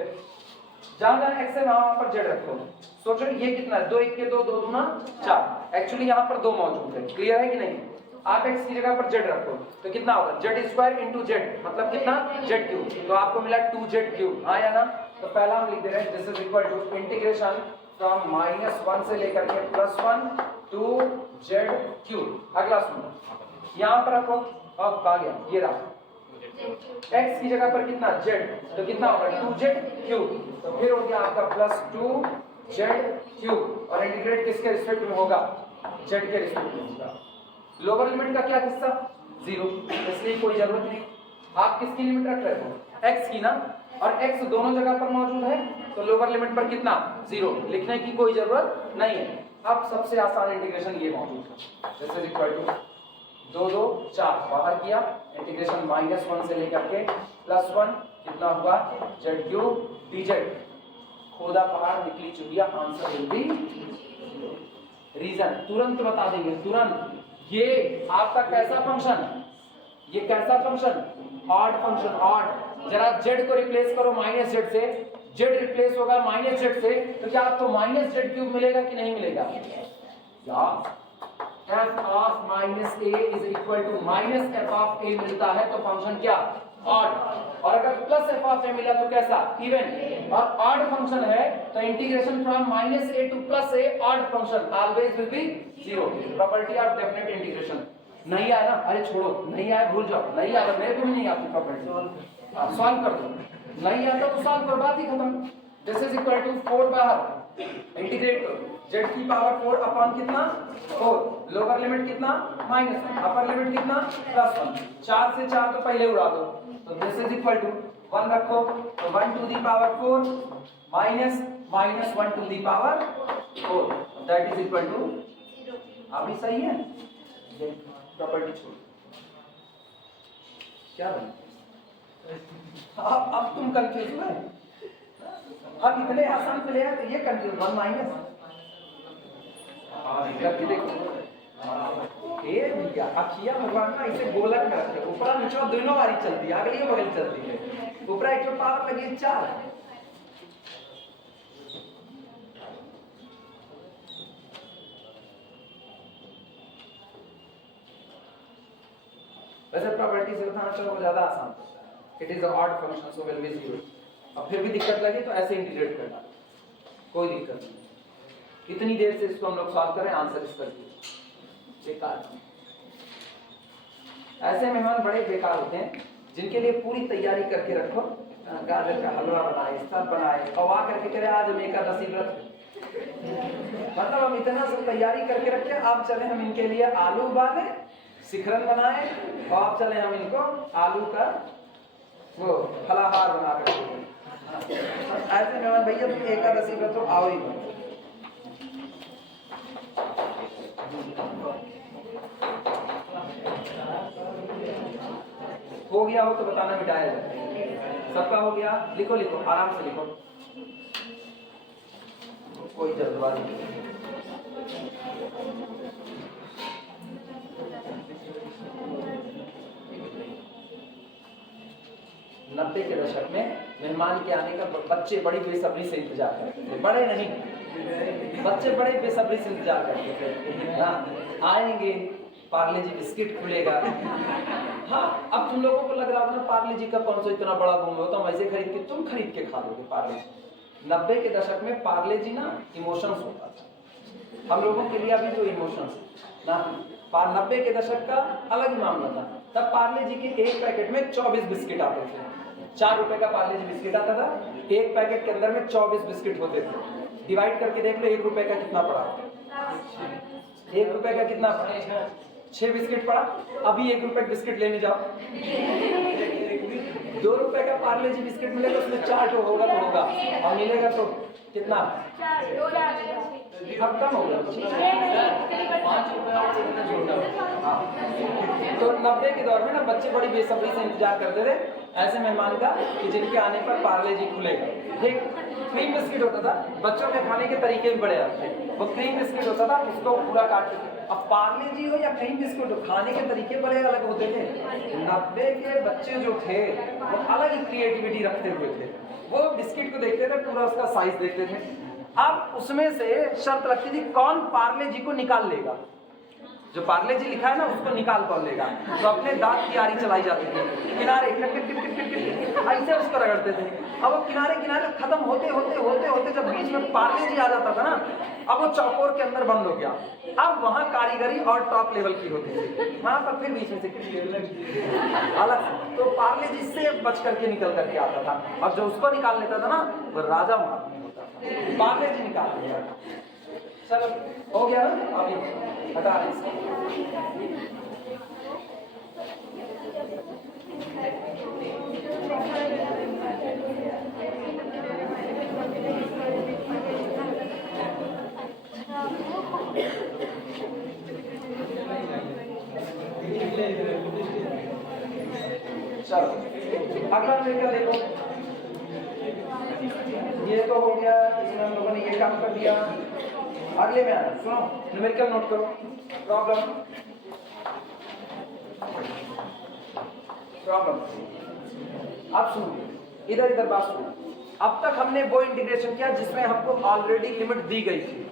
जहां जहां x है वहां पर z रखो। सोचो ये कितना है, 2 1 के 2, 2 दूना 4, एक्चुअली यहाँ पर 2 मौजूद है, क्लियर है कि नहीं? आप x की जगह पर z रखो तो कितना होगा, z² इंटू z, मतलब कितना, z3, तो आपको मिला 2z3, हाँ या ना? तो पहला हम लिख दे रहे हैं this is equal to integration from -1 से लेकर के +1 टू z3। अगला सुनो, यहाँ पर रखो, अब आ गया, ये रहा x की जगह पर कितना, z, तो कितना होगा 2z3, तो फिर हो गया आपका +2z3, और इंटीग्रेट किसके रिस्पेक्ट में होगा, z के रिस्पेक्ट में होगा। लोअर लिमिट का क्या हिस्सा, 0, इसलिए कोई जरूरत नहीं। आप किसकी लिमिट रख रहे हो, x की ना, और x दोनों जगह पर मौजूद है, तो लोअर लिमिट पर कितना, 0, लिखने की कोई जरूरत नहीं है। अब सबसे आसान इंटीग्रेशन ये मौजूद है, दिस इज इक्वल टू 2 2 4 बाहर किया, इंटीग्रेशन -1 से लेकर के +1, कितना हुआ, z3 dz, खोदा पहाड़ निकली चुड़िया, आंसर विल बी रीजन। तुरंत बता देंगे, तुरंत। ये आपका कैसा फंक्शन, ये कैसा फंक्शन, ऑड फंक्शन, ऑड। जरा z को रिप्लेस करो -z से, z रिप्लेस होगा -z से, तो क्या आपको -z3 मिलेगा कि नहीं मिलेगा? या f of -a is equal to -f of a मिलता है तो फंक्शन क्या, ऑड। और अगर +f of a मिला तो कैसा, इवन। और ऑड फंक्शन है तो integration from -a to +a, odd function always will be 0। Property of definite integration. नहीं आया ना, अरे छोड़ो, नहीं आया भूल जाओ, नहीं आया, मेरे को भी नहीं आती प्रॉपर्टी, सॉल्व कर दो, नहीं आता तो सॉल्व कर, बात ही खत्म। दिस इज इक्वल टू 4 बाहर इंटीग्रेट करो, z की पावर 4 अपॉन कितना, 4, लोअर लिमिट कितना, -1, अपर लिमिट कितना, +1, 4 से 4 तो पहले उड़ा दो, तो दिस इज इक्वल टू 1 रखो, तो 1 to the power 4 minus -1 to the power 4, that is equal to, अभी सही है? प्रॉपर्टी छोड़, क्या बना, अब तुम कंफ्यूज हुए, हम इतने आसान से ले आए तो ये कंफ्यूज, 1 माइनस करके देखो, ये भैया अखिया भगवान ना इसे गोलक में रखे, ऊपर नीचे दोनों बारी चलती है, अगली बगल चलती है, ऊपर एक पावर लगी 4, वैसे प्रॉपर्टी से बताना चलो ज्यादा आसान, it is odd function so will be 0। अब फिर भी दिक्कत लगे तो ऐसे इंटीग्रेट करना, कोई दिक्कत नहीं। कितनी देर से इसको हम लोग सॉल्व करें, आंसर इसका बेकार। ऐसे मेहमान बड़े बेकार होते हैं जिनके लिए पूरी तैयारी करके रखो, गाजर का हलवा बनाए, सब बनाए, और आ करके करे आज हम एकादशी व्रत, मतलब हम इतना सब तैयारी करके रखे, आप चले हम इनके लिए आलू उबाले, शिखरन बनाए, और आप चले हम इनको आलू का वो फलाहार बना करके। ऐसे मेहमान भैया तुम एकादशी व्रत तो आओ ही बनो। हो गया हो तो बताना, मिटाया जाए। सबका हो गया, लिखो लिखो, आराम से लिखो, कोई जल्दबाजी नहीं। 90 के दशक में मेहमान के आने का बच्चे बड़ी बेसब्री से इंतजार करते थे, बड़े नहीं, बच्चे बड़े बेसब्री से इंतजार करते थे, हाँ आएंगे, पार्ले जी बिस्किट खुलेगा। हाँ अब तुम लोगों को लग रहा होगा ना पार्ले जी का कौन सा इतना बड़ा गुम हो, तो वैसे खरीद के तुम खरीद के खा लोगे पार्ले जी। 90 के दशक में पार्ले जी ना इमोशंस होता था, हम लोगों के लिए अभी जो इमोशंस ना, 90 के दशक का अलग ही मामला था। तब पार्ले जी के एक पैकेट में 24 बिस्किट आते थे, 4 रुपए का पार्ले जी बिस्किट आता था, एक पैकेट के अंदर में 24 बिस्किट होते थे। डिवाइड करके देख लो 1 रुपए का कितना पड़ा, 1 रुपए का कितना पड़ा, 6 बिस्किट पड़ा। अभी 1 रुपए बिस्किट लेने जाओ, 2 रुपए का पार्ले जी बिस्किट मिलेगा, उसमें 4 तो होगा तो होगा, और मिलेगा तो कितना, अब कम हो गया, 5 रुपए। तो 90 के दौर में ना बच्चे बड़ी बेसब्री से इंतजार करते थे ऐसे मेहमान का कि जिनके आने पर पार्ले जी खुलेगा, ठीक। क्रीम बिस्किट होता था, बच्चों के खाने के तरीके भी बड़े आते हैं। वो क्रीम बिस्किट होता था, उसको पूरा काट के, अब पार्ले जी हो या क्रीम बिस्किट हो, खाने के तरीके बड़े अलग होते थे। 90 के बच्चे जो थे वो अलग ही क्रिएटिविटी रखते हुए थे। वो बिस्किट को देखते थे, पूरा उसका साइज देखते थे। अब उसमें से शर्त लगती थी कौन पार्ले जी को निकाल लेगा, जो पार्ले जी लिखा है ना उसको निकाल कौन लेगा। तो अपने दांत की आरी चलाई जाती थी, किनारे ऐसे उसको रगड़ते थे। अब वो किनारे किनारे खत्म होते होते होते होते जब बीच में पार्ले जी आ जाता था ना, अब वो चौकोर के अंदर बंद हो गया। अब वहां कारीगरी और टॉप लेवल की होती थी, वहां पर फिर बीच में से अलग। तो पार्ले जी से बच करके निकल करके आता था, अब जो उसको निकाल लेता था ना वो राजा महात्मा होता था। पार्ले जी निकाल लिया, चलो हो गया ना, अभी हटा रहे इसको। चलो अगला न्यूमेरिकल देखो, ये तो हो गया, इसमें हम लोगों ने ये काम कर दिया। अगले में आना, सुनो न्यूमेरिकल नोट करो। प्रॉब्लम आप सुनो, इधर इधर बात सुनो। अब तक हमने वो इंटीग्रेशन किया जिसमें हमको ऑलरेडी लिमिट दी गई थी,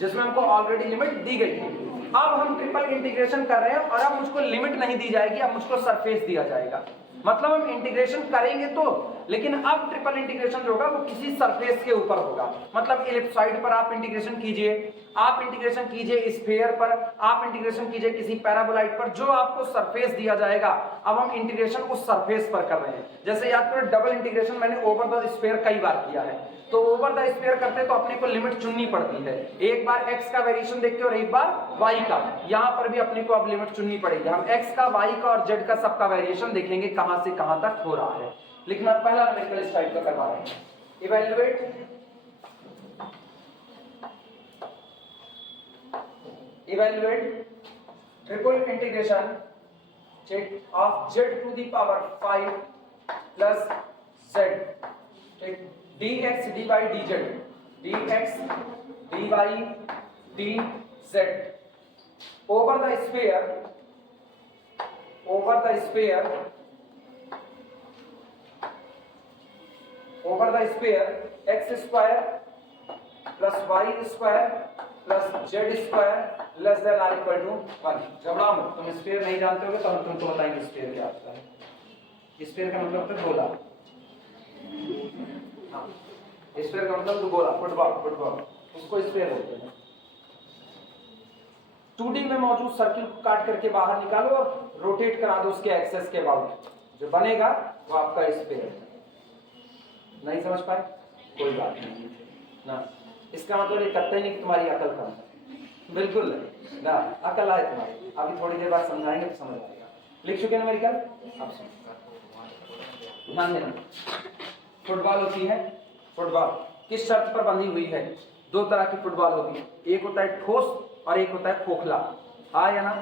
जिसमें हमको ऑलरेडी लिमिट दी गई थी। अब हम ट्रिपल इंटीग्रेशन कर रहे हैं और अब मुझको लिमिट नहीं दी जाएगी, अब मुझको सरफेस दिया जाएगा। मतलब हम इंटीग्रेशन करेंगे तो, लेकिन अब ट्रिपल इंटीग्रेशन जो होगा वो किसी सरफेस के ऊपर होगा। मतलब इलिप्सॉइड पर आप इंटीग्रेशन कीजिए, आप इंटीग्रेशन कीजिए स्फीयर पर, आप इंटीग्रेशन कीजिए किसी पैराबोलाइड पर, जो आपको सरफेस दिया जाएगा अब हम इंटीग्रेशन उस सरफेस पर कर रहे हैं। जैसे याद करो डबल इंटीग्रेशन मैंने ओवर द स्फीयर कई बार किया है, तो ओवर द स्फीयर करते तो अपने को लिमिट चुननी पड़ती है, एक बार x का वेरिएशन देखते और एक बार y का। यहां पर भी अपने को अब लिमिट चुननी पड़ेगी, हम x का, y का और z का सबका वेरिएशन देखेंगे कहां से कहां तक हो रहा है। लेकिन मैं पहला न्यूमेरिकल इस टाइप का करवा रहा हूं। Evaluate triple integration of z to the power 5 plus z, ठीक, dx dy dz, dx dy dz over the sphere x square plus y square plus z square less than or equal to 1। जबड़ा मत, तुम स्फीयर नहीं जानते होगे तो हम तुमको बताएंगे स्फीयर क्या होता है। स्फीयर का मतलब होता है गोला, हाँ स्फीयर का मतलब तो गोला, फुटबॉल उसको स्फीयर बोलते हैं। 2D में मौजूद सर्किल को काट करके बाहर निकालो और रोटेट करा दो उसके एक्सेस के अबाउट, जो बनेगा वो आपका स्फीयर है। नहीं समझ पाए कोई बात नहीं ना, इसका मतलब ये कतई नहीं कि तुम्हारी अकल कम है, बिल्कुल नहीं ना, अकल है तुम्हारी। अभी थोड़ी देर बाद समझाएंगे तो समझ आएगा। लिख चुके ना मेरी कल, अब ध्यान देना। फुटबॉल होती है, फुटबॉल किस शर्त पर बंधी हुई है? दो तरह की फुटबॉल होती है, एक होता है ठोस और एक होता है खोखला। हाँ या ना?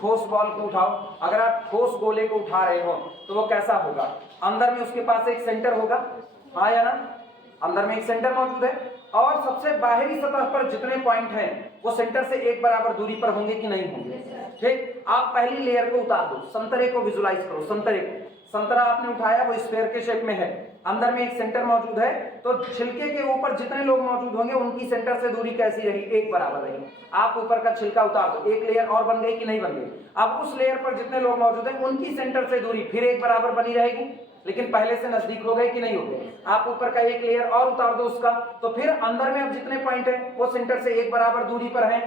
ठोस बॉल को उठाओ, अगर आप ठोस गोले को उठा रहे हो तो वो कैसा होगा? अंदर में उसके पास एक सेंटर होगा, हाँ या ना? अंदर में एक सेंटर मौजूद है और सबसे बाहरी सतह पर जितने पॉइंट हैं वो सेंटर से एक बराबर दूरी पर होंगे कि नहीं होंगे। ठीक, आप पहली लेयर को उतार दो, संतरे को विजुलाइज करो। संतरा आपने उठाया, वो स्फीयर के शेप में है, अंदर में एक सेंटर मौजूद है, तो छिलके के ऊपर जितने लोग मौजूद होंगे उनकी सेंटर से दूरी कैसी रही? एक बराबर रही। आप ऊपर का छिलका उतार दो, एक लेयर और बन गई कि नहीं बन गई? अब उस लेयर पर जितने लोग मौजूद हैं उनकी सेंटर से दूरी फिर एक बराबर बनी रहेगी, लेकिन पहले से नजदीक हो गए कि नहीं हो गए? आप ऊपर का एक लेयर और उतार दो उसका, तो फिर अंदर में अब जितने पॉइंट है वो सेंटर से एक बराबर दूरी पर है,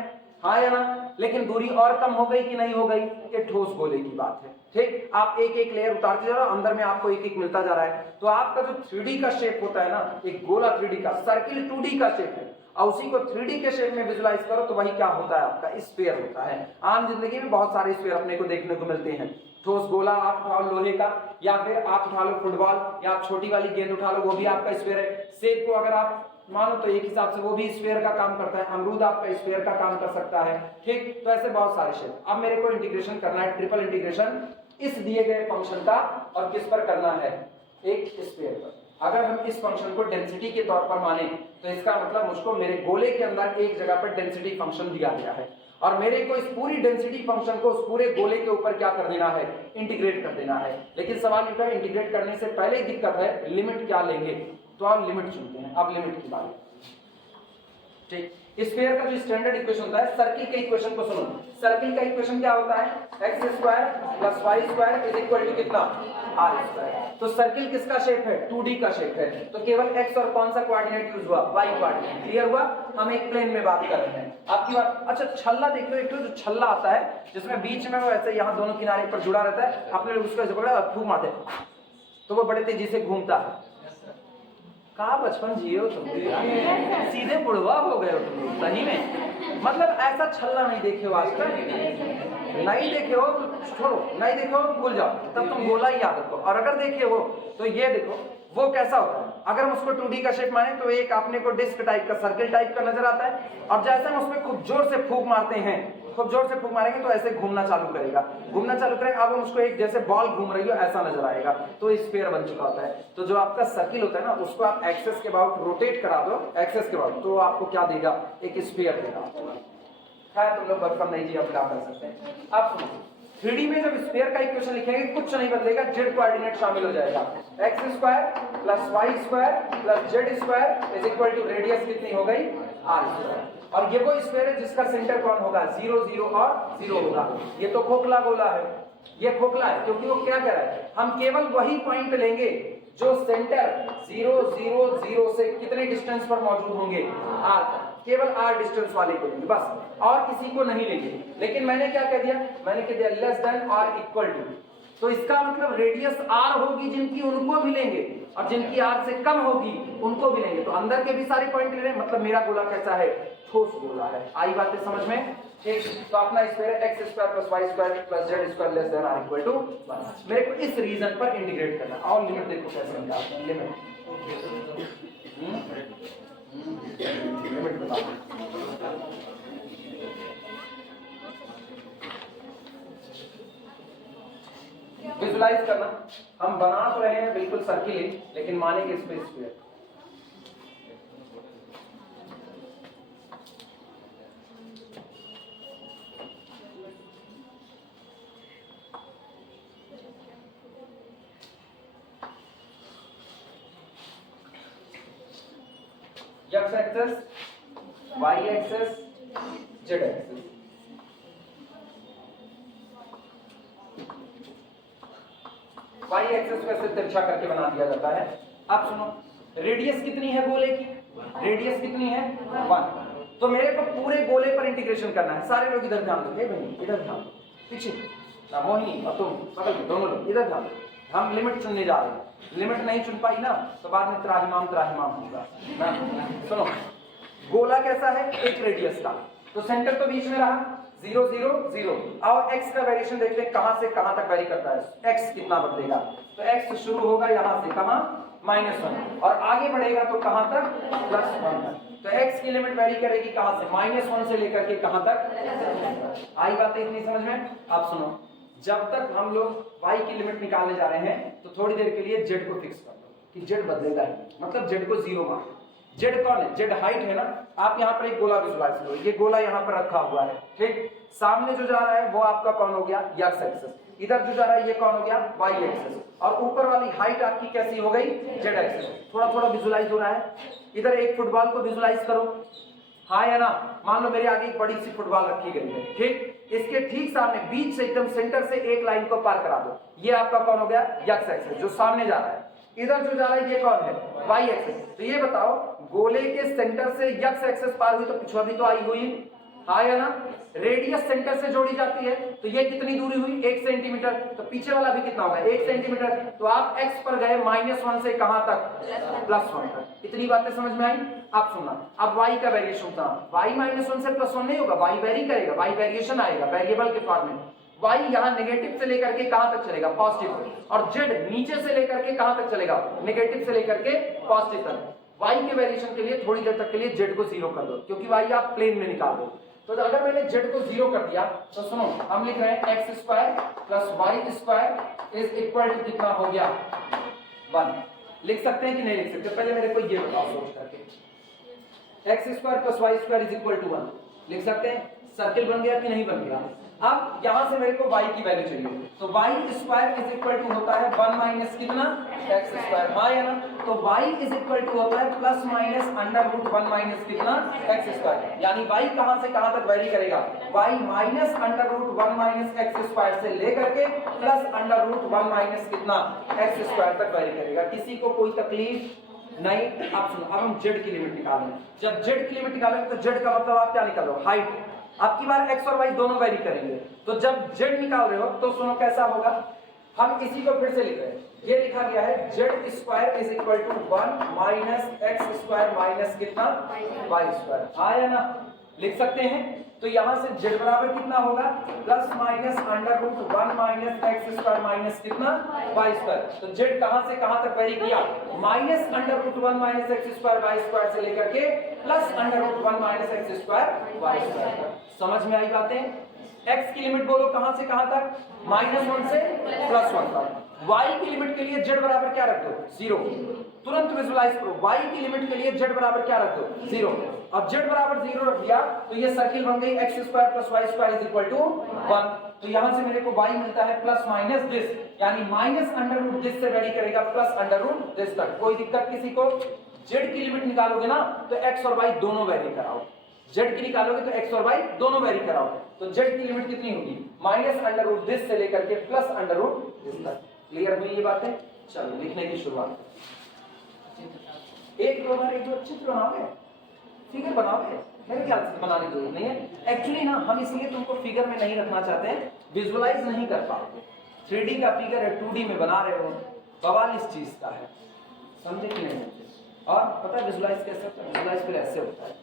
हाँ या ना? लेकिन दूरी और कम हो गई कि नहीं हो गई? ये ठोस गोले की बात है। ठीक, आप एक एक लेयर उतारते जा रहे हो, अंदर में आपको एक एक मिलता जा रहा है। तो आपका जो 3D का शेप होता है ना, एक गोला 3D का, सर्किल 2D का शेप है, और उसी को 3D के शेप में विजुलाइज करो तो वही क्या होता है? आपका स्फीयर होता है। आम जिंदगी में बहुत सारे स्फीयर अपने को देखने को मिलते हैं। ठोस गोला आप उठा लो लोहे का, या फिर आप उठा लो फुटबॉल, या आप छोटी वाली गेंद उठा लो, वो भी आपका स्फीयर है। सेब को अगर आप मानो तो एक हिसाब से वो भी स्फीयर का काम करता है, अमरूद आपका स्फीयर का काम कर सकता है। ठीक, तो ऐसे बहुत सारे शेप। अब मेरे को इंटीग्रेशन करना है, ट्रिपल इंटीग्रेशन इस दिए गए फंक्शन का, और किस पर करना है? एक स्फीयर पर। अगर हम इस फंक्शन को डेंसिटी के तौर पर माने तो इसका मतलब मुझको मेरे गोले के अंदर एक जगह पर डेंसिटी फंक्शन दिया गया है और मेरे को इस पूरी डेंसिटी फंक्शन को उस पूरे गोले के ऊपर क्या कर देना है, इंटीग्रेट कर देना है। लेकिन सवाल उठा इंटीग्रेट करने से पहले दिक्कत है लिमिट क्या लेंगे, तो आप लिमिट चुनते हैं। अब लिमिट की बात, ठीक। स्फीयर का जो स्टैंडर्ड इक्वेशन होता है, सर्किल के इक्वेशन को सुनो। सर्किल का इक्वेशन क्या होता है, x² + y² = कितना, r²। तो सर्किल किसका शेप है, 2D का शेप है, तो केवल x और कौन सा कोऑर्डिनेट यूज हुआ, y कोऑर्डिनेट। क्लियर हुआ, हम एक प्लेन में बात कर रहे हैं। आपकी बात, अच्छा छल्ला देख लो, एक जो छल्ला आता है जिसमें बीच में वो ऐसे यहाँ दोनों किनारे पर जुड़ा रहता है, आपने उसको ऐसे पकड़ा और फूंक मारते तो वो बड़े तेजी से घूमता है। कहाँ बचपन जियो तुम, सीधे बुढ़वा हो गए हो तुम सही में। मतलब ऐसा छल्ला नहीं देखे हो आज तक, नहीं देखे हो तो छोड़ो, नहीं देखे हो भूल जाओ, तब तुम गोला ही याद रखो। और अगर देखे हो तो ये देखो वो कैसा होता है। अगर हम उसको 2D का शेप माने तो एक आपने को डिस्क टाइप का, सर्किल टाइप का नजर आता है, और जैसे हम उसमें खूब जोर से फूंक मारते हैं, खूब जोर से फूंक मारेंगे तो ऐसे घूमना चालू करेगा, घूमना चालू करेगा। अब हम उसको एक जैसे बॉल घूम रही हो ऐसा नजर आएगा, तो स्फीयर बन चुका होता है। तो जो आपका सर्किल होता है ना, उसको आप एक्सेस के अबाउट रोटेट करा दो, एक्सेस के अबाउट, तो आपको क्या देगा, एक स्फीयर देगा। खैर तुम लोग बचपन नहीं जी, अब क्या कर सकते हैं। अब सुनो, 3D में जब स्फीयर का इक्वेशन लिखेंगे कुछ नहीं बदलेगा, z कोऑर्डिनेट शामिल हो जाएगा। x² + y² + z² = रेडियस कितनी हो गई, r²। और ये वो स्फीयर है जिसका सेंटर कौन होगा, 0 0 और 0 होगा। ये तो खोखला गोला है, ये खोखला है क्योंकि वो क्या कह रहा है, हम केवल वही पॉइंट लेंगे जो सेंटर 0 0 0 से कितने डिस्टेंस पर मौजूद होंगे, r, केवल r डिस्टेंस वाले को लेंगे बस, और किसी को नहीं लेंगे। लेकिन मैंने क्या कह दिया, मैंने कह दिया लेस देन और इक्वल टू, तो इसका मतलब रेडियस r होगी जिनकी, उनको भी लेंगे, और जिनकी r से कम होगी उनको भी लेंगे। तो अंदर के भी सारे पॉइंट ले रहे हैं, मतलब मेरा गोला कैसा है, ठोस गोला है। आई बातें समझ में, ठीक। तो अपना sphere x² + y² + z² less than r equal to 1। मेरे को इस रीजन पर इंटीग्रेट करना। और लिमिट देखो कैसे निकालते हैं, लिमिट लिमिट बताओ। विजुलाइज करना, हम बना तो रहे हैं बिल्कुल सर्किल, लेकिन मानेंगे इस पे sphere. x axis, y axis, z axis. y axis को ऐसे तिरछा करके बना दिया जाता है। अब सुनो, रेडियस कितनी है गोले की, रेडियस कितनी है 1। तो मेरे को पूरे गोले पर इंटीग्रेशन करना है। सारे लोग इधर ध्यान दो, भाई इधर ध्यान दो, पीछे ना, मोहिनी और तुम बगल में, दोनों लोग इधर ध्यान दो। हम लिमिट चुनने जा रहे हैं, लिमिट नहीं चुन पाई ना तो बाद में त्राहिमाम होगा ना। सुनो, गोला कैसा है, एक रेडियस का, तो सेंटर तो बीच में रहा 0 0 0। और x का वेरिएशन देखते हैं कहां से कहां तक वेरी करता है, x कितना बदलेगा। तो x शुरू होगा यहां से, कहां, -1, और आगे बढ़ेगा तो कहां तक, +1 तक। तो x की लिमिट वेरी करेगी कहां से, -1 से लेकर के कहां तक। आई बातें इतनी समझ में। अब सुनो, जब तक हम लोग y की लिमिट निकालने जा रहे हैं तो थोड़ी देर के लिए z को फिक्स कर दो कि z बदलेगा ही, मतलब z को 0 मान। z कौन है, z हाइट है ना। आप यहाँ पर एक गोला विजुलाइज करो, ये गोला यहाँ पर रखा हुआ है, ठीक। सामने जो जा रहा है वो आपका कौन हो गया, x एक्सिस। इधर जो जा रहा है ये कौन हो गया, y एक्सिस। और ऊपर वाली हाइट आपकी कैसी हो गई, z एक्सिस। थोड़ा थोड़ा विजुलाइज हो रहा है। इधर एक फुटबॉल को विजुलाइज करो, हाँ या ना। मान लो मेरे आगे एक बड़ी सी फुटबॉल रखी गई है, ठीक। इसके ठीक सामने बीच से एकदम सेंटर से एक लाइन को पार करा दो, ये आपका कौन हो गया, x एक्सिस, जो सामने जा रहा है। इधर जो जा रहा है ये कौन है, y एक्सिस। तो ये बताओ, गोले के सेंटर से x एक्सिस पार हुई तो पिछवा भी तो आई हुई, हाँ या ना। रेडियस सेंटर से जोड़ी जाती है, तो ये कितनी दूरी हुई, 1 सेंटीमीटर। तो पीछे वाला भी कितना होगा, 1 सेंटीमीटर। तो आप x पर गए -1 से कहां तक, +1 तक। इतनी बातें समझ में आई। अब सुनना, अब y का वेरिएशन था, y -1 से +1 नहीं होगा, y वेरी करेगा, y वेरिएशन आएगा वेरिएबल के फॉर्म में। y यहाँ नेगेटिव से लेकर के कहां तक चलेगा, पॉजिटिव, और z नीचे से लेकर के कहां तक चलेगा, नेगेटिव से लेकर के पॉजिटिव तक। y के वेरिएशन के लिए थोड़ी देर तक के लिए z को 0 कर दो, क्योंकि y आप प्लेन में निकाल दो। तो अगर मैंने z को 0 कर दिया तो सुनो, हम लिख रहे हैं x² + y² = कितना हो गया, 1। लिख सकते हैं कि नहीं लिख सकते? पहले मेरे को ये बताओ सोच करके, X square plus Y square is equal to 1 लिख सकते हैं? सर्किल बन गया कि नहीं बन गया? अब यहां से मेरे को y की वैल्यू चाहिए, तो y square is equal to होता है 1 माइनस कितना x स्क्वायर, हाँ या ना? तो y इज इक्वल टू होता है plus minus under root 1 minus कितना x स्क्वायर, यानी y कहां से कहां तक वैरी करेगा? y minus under root 1 minus x square से लेकर के प्लस अंडर रूट 1 माइनस कितना x स्क्वायर तक वैरी करेगा। किसी को कोई तकलीफ नहीं? आप सुनो, अब हम z की लिमिट निकालेंगे। जब z की लिमिट निकालेंगे तो z का मतलब आप क्या निकाल रहे हो? हाइट। आपकी बार x और y दोनों वैरी करेंगे, तो जब z निकाल रहे हो तो सुनो कैसा होगा। हम इसी को फिर से लिख रहे हैं, ये लिखा गया है z square is equal to 1 minus x square minus कितना y स्क्वायर, आया ना? लिख सकते हैं। तो यहां से z बराबर कितना होगा? Plus minus under root 1 minus x square minus कितना y स्क्वायर। तो z कहां से कहां तक वैरी किया? Minus under root 1 minus x square y square से लेकर के plus under root 1 minus x square y square तक। समझ में आई बातें? x की लिमिट बोलो कहां से कहां तक? -1 से +1 तक। y की लिमिट के लिए z बराबर क्या रख दो? 0। तुरंत विजुलाइज करो, y की लिमिट के लिए z बराबर क्या रख दो? 0। अब z बराबर 0 रख दिया तो ये सर्किल बन गई x square plus y square is equal to 1। तो यहां से मेरे को y मिलता है प्लस माइनस दिस, यानी माइनस अंडर रूट दिस से वैरी करेगा प्लस अंडर रूट दिस तक। कोई दिक्कत किसी को? z की लिमिट निकालोगे ना तो x और y दोनों वैरी कराओ, z की निकालोगे तो x और y दोनों वैरी कराओ, तो z की लिमिट कितनी होगी? माइनस अंडर रूट दिस से लेकर के प्लस अंडर रूट दिस तक। क्लियर हुई ये बातें? चलो लिखने की शुरुआत। एक दो बार एक दो चित्र बनाओगे, फिगर बनाओगे, मेरे ख्याल से बनाने की जरूरत नहीं है। एक्चुअली ना हम इसलिए तुमको फिगर में नहीं रखना चाहते हैं, विजुअलाइज नहीं कर पाओगे। 3D का फिगर है, 2D में बना रहे हो, बवाल इस चीज का है, समझे कि नहीं? और पता है विजुअलाइज कैसे होता है? विजुअलाइज फिर ऐसे होता है,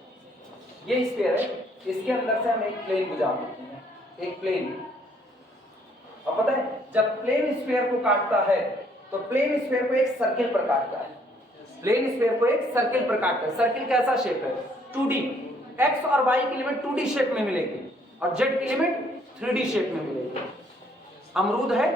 ये स्फीयर है, इसके अंदर से हम एक प्लेन गुजार देते हैं, एक प्लेन। और पता है जब प्लेन स्फीयर को काटता है तो प्लेन स्फीयर को एक सर्किल पर काटता है, प्लेन स्फीयर को एक सर्किल पर काटता है। सर्किल कैसा शेप है? 2D। x और y की लिमिट 2D शेप में मिलेगी और z की लिमिट 3D शेप में मिलेगी। अमरूद है,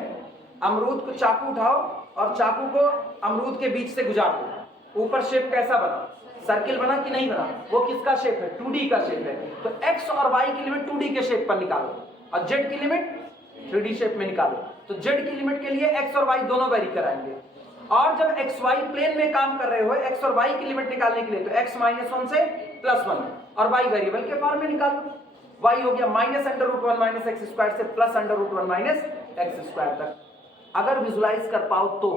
अमरूद को चाकू उठाओ और चाकू को अमरूद के बीच से गुजार दो, ऊपर शेप कैसा बना? सर्किल बना कि नहीं बना? वो किसका शेप है? 2D का शेप है। तो x और y की लिमिट 2D के शेप पर निकालो और z की लिमिट 3D शेप में निकालो। तो z की लिमिट के लिए x और y दोनों वैरी कराएंगे, और जब x y प्लेन में काम कर रहे हो x और y की लिमिट निकालने के लिए तो x -1 से +1 और y वेरिएबल के फॉर्म में निकालो। y हो गया minus under root 1 minus x square से plus under root 1 minus x square तक। अगर विजुलाइज कर पाओ तो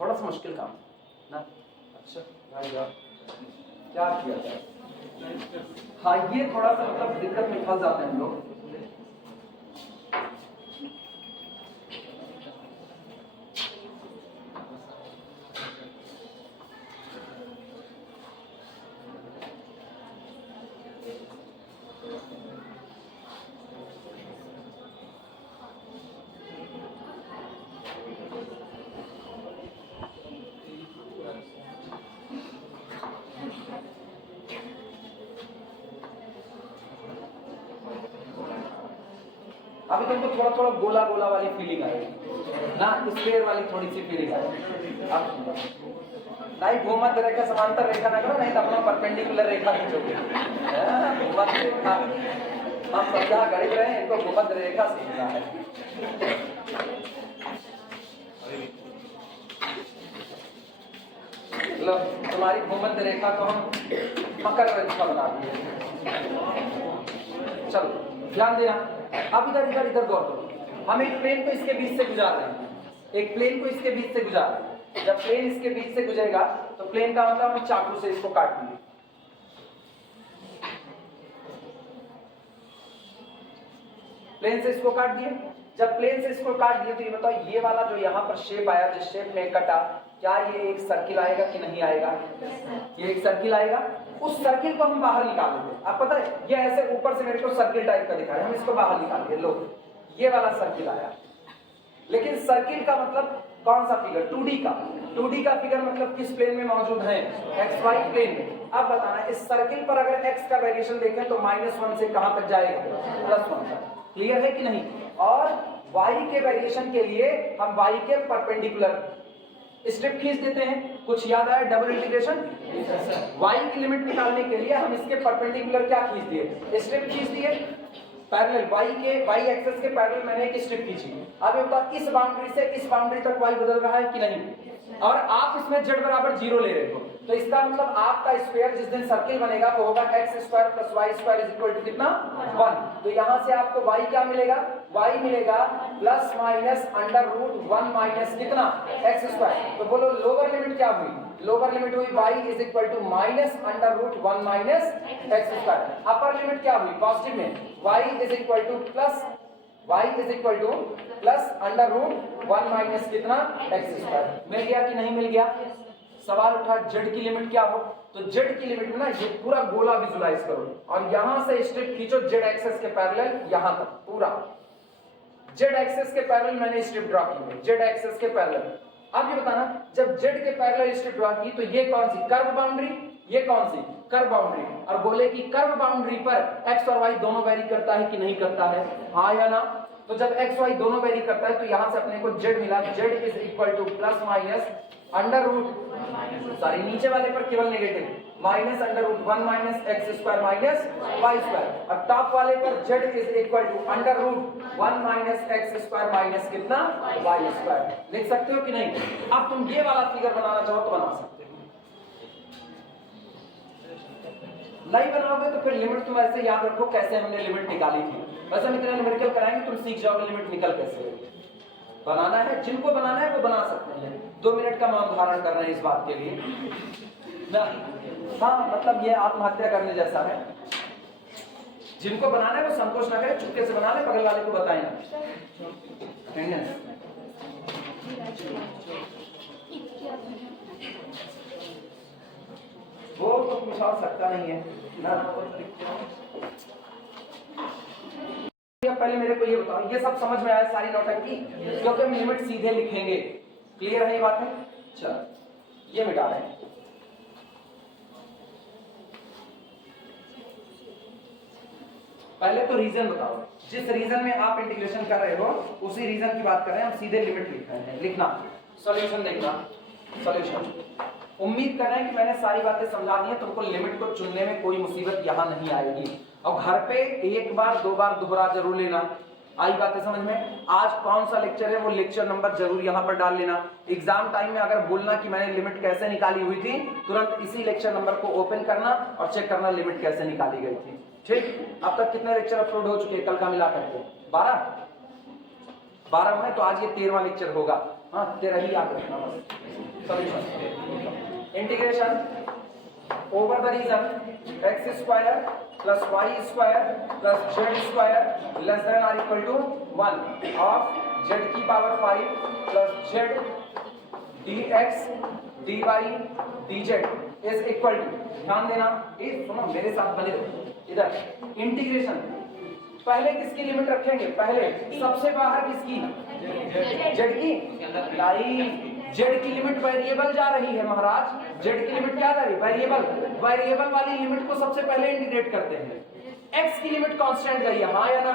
थोड़ा सा मुश्किल काम ना। अच्छा क्या किया जाए? हाँ ये थोड़ा सा मतलब दिक्कत में फंस जाते हैं हम लोग। अभी तुमको थोड़ा थोड़ा गोला गोला वाली फीलिंग आएगी ना, स्क्वायर वाली थोड़ी सी फीलिंग आएगी। अब नहीं भूमध्य रेखा समांतर रेखा ना करो, नहीं तो अपना परपेंडिकुलर रेखा खींचोगे। भूमध्य रेखा हम समझा गणित रहे हैं, इनको भूमध्य रेखा सीखना है। लो तुम्हारी भूमध्य रेखा को हम मकर रेखा बना दिए। चलो ध्यान देना, अब इधर इधर इधर गौर करो। हम एक प्लेन को इसके बीच से गुजार रहे हैं, एक प्लेन को इसके बीच से गुजार रहे हैं। जब प्लेन इसके बीच से गुजरेगा तो प्लेन का मतलब हम चाकू से इसको काट देंगे। प्लेन से इसको काट दिए। जब प्लेन से इसको काट दिए तो ये बताओ ये वाला जो यहाँ पर शेप आया, जिस शेप में कटा, क्या ये एक सर्किल आएगा कि नहीं आएगा? ये एक सर्किल आएगा। उस सर्किल को हम बाहर निकाल देंगे। आप पता है ये ऐसे ऊपर से मेरे को सर्किल टाइप का दिखा है, हम इसको बाहर निकालेंगे। लो ये वाला सर्किल आया, लेकिन सर्किल का मतलब कौन सा फिगर? 2D का। 2D का फिगर मतलब किस प्लेन में मौजूद है? XY प्लेन में। अब बताना इस सर्किल पर अगर x का वेरिएशन देखें तो -1 से कहां तक जाएगा? +1 तक। क्लियर है कि नहीं? और y के वेरिएशन के लिए हम y के परपेंडिकुलर स्ट्रिप खींच देते हैं। कुछ याद आया डबल इंटीग्रेशन? y की लिमिट निकालने के लिए हम इसके परपेंडिकुलर क्या खींच दिए? स्ट्रिप खींच दिए। पैरेलल y एक्सिस के पैरेलल मैंने एक स्ट्रिप खींची। अब ये बताओ इस बाउंड्री से इस बाउंड्री तक y बदल रहा है कि नहीं? और आप इसमें z बराबर 0 ले रहे हो, तो इसका मतलब आपका स्क्वायर जिस दिन सर्किल बनेगा वो होगा x square plus y square is equal to कितना? 1। तो यहाँ से आपको y क्या मिलेगा? y मिलेगा plus minus under root 1 minus कितना? x square. तो बोलो लोअर लिमिट क्या हुई? लोअर लिमिट हुई y is equal to minus under root 1 minus x square. Upper limit क्या हुई? पॉजिटिव में y is equal to plus under root 1 minus कितना? x square. मिल गया कि नहीं मिल गया? सवाल उठा z की लिमिट क्या हो? तो z की लिमिट में ना ये पूरा गोला विजुलाइज करो और यहां से स्ट्रिप खींचो z एक्सिस के पैरेलल यहां तक पूरा। z एक्सिस के पैरेलल मैंने स्ट्रिप ड्रॉ की है, z एक्सिस के पैरेलल। अब ये बताना जब z के पैरेलल स्ट्रिप ड्रॉ की तो ये कौन सी कर्व बाउंड्री, ये कौन सी कर्व बाउंड्री, और बोले कि कर्व बाउंड्री पर x और y दोनों वेरी करता है कि नहीं करता है? हाँ या ना? तो जब x y दोनों वेरी करता है तो यहां से अपने को z मिला, z is equal to plus minus under root sorry नीचे वाले पर केवल negative minus under root 1 minus x square minus Y square, और टॉप वाले पर z is equal to under root 1 minus x square minus कितना? Y square. लिख सकते हो कि नहीं? अब तुम ये वाला फिगर बनाना चाहो तो बना सकते हो, नहीं बनाओगे तो फिर लिमिट तुम ऐसे याद रखो कैसे हमने लिमिट निकाली थी। वैसे हम इतने न्यूमेरिकल कराएंगे तुम सीख जाओगे लिमिट निकल कैसे होगी। बनाना है, जिनको बनाना है वो बना सकते हैं। 2 मिनट का मौन धारण कर रहे हैं इस बात के लिए। हाँ मतलब ये आत्महत्या करने जैसा है। जिनको बनाना है वो संकोच ना करें, चुपके से बना ले, बगल वाले को बताएं ना। वो तो कुछ और सकता नहीं है ना। पहले मेरे को ये बताओ, ये सब समझ में आया सारी नौटंकी? क्योंकि हम लिमिट सीधे लिखेंगे। क्लियर है ये बात है? चलो ये मिटा रहे हैं। पहले तो रीजन बताओ, जिस रीजन में आप इंटीग्रेशन कर रहे हो उसी रीजन की बात कर रहे हैं हम। सीधे लिमिट लिख रहे हैं, लिखना सॉल्यूशन देखना सॉल्यूशन। उम्मीद कर रहे हैं कि मैंने सारी बातें समझा दी है, तुमको लिमिट को चुनने में कोई मुसीबत यहाँ नहीं आएगी। और घर पे एक बार 2 बार दोहरा जरूर लेना। आई बातें समझ में? आज कौन सा लेक्चर है वो लेक्चर नंबर जरूर यहाँ पर डाल लेना। एग्जाम टाइम में अगर बोलना कि मैंने लिमिट कैसे निकाली हुई थी, तुरंत इसी लेक्चर नंबर को ओपन करना और चेक करना लिमिट कैसे निकाली गई थी। ठीक, अब तक कितने लेक्चर अपलोड हो चुके हैं कल का मिला करके? 12 में, तो आज ये 13वां लेक्चर होगा। हाँ 13 ही याद रखना बस। Solution integration over the region X square plus Y square plus Z square less than or equal to 1 of Z की power 5 plus Z D X D Y D Z is equal to, ध्यान देना, ये सुनो मेरे साथ बने रहो इधर। इंटीग्रेशन पहले किसकी लिमिट रखेंगे? पहले सबसे बाहर किसकी? जेड की। नहीं, जेड की लिमिट वेरिएबल जा रही है महाराज। जेड की लिमिट क्या जा रही है? वेरिएबल। वेरिएबल वाली लिमिट को सबसे पहले इंटीग्रेट करते हैं। एक्स की लिमिट कांस्टेंट गई है, हाँ या ना?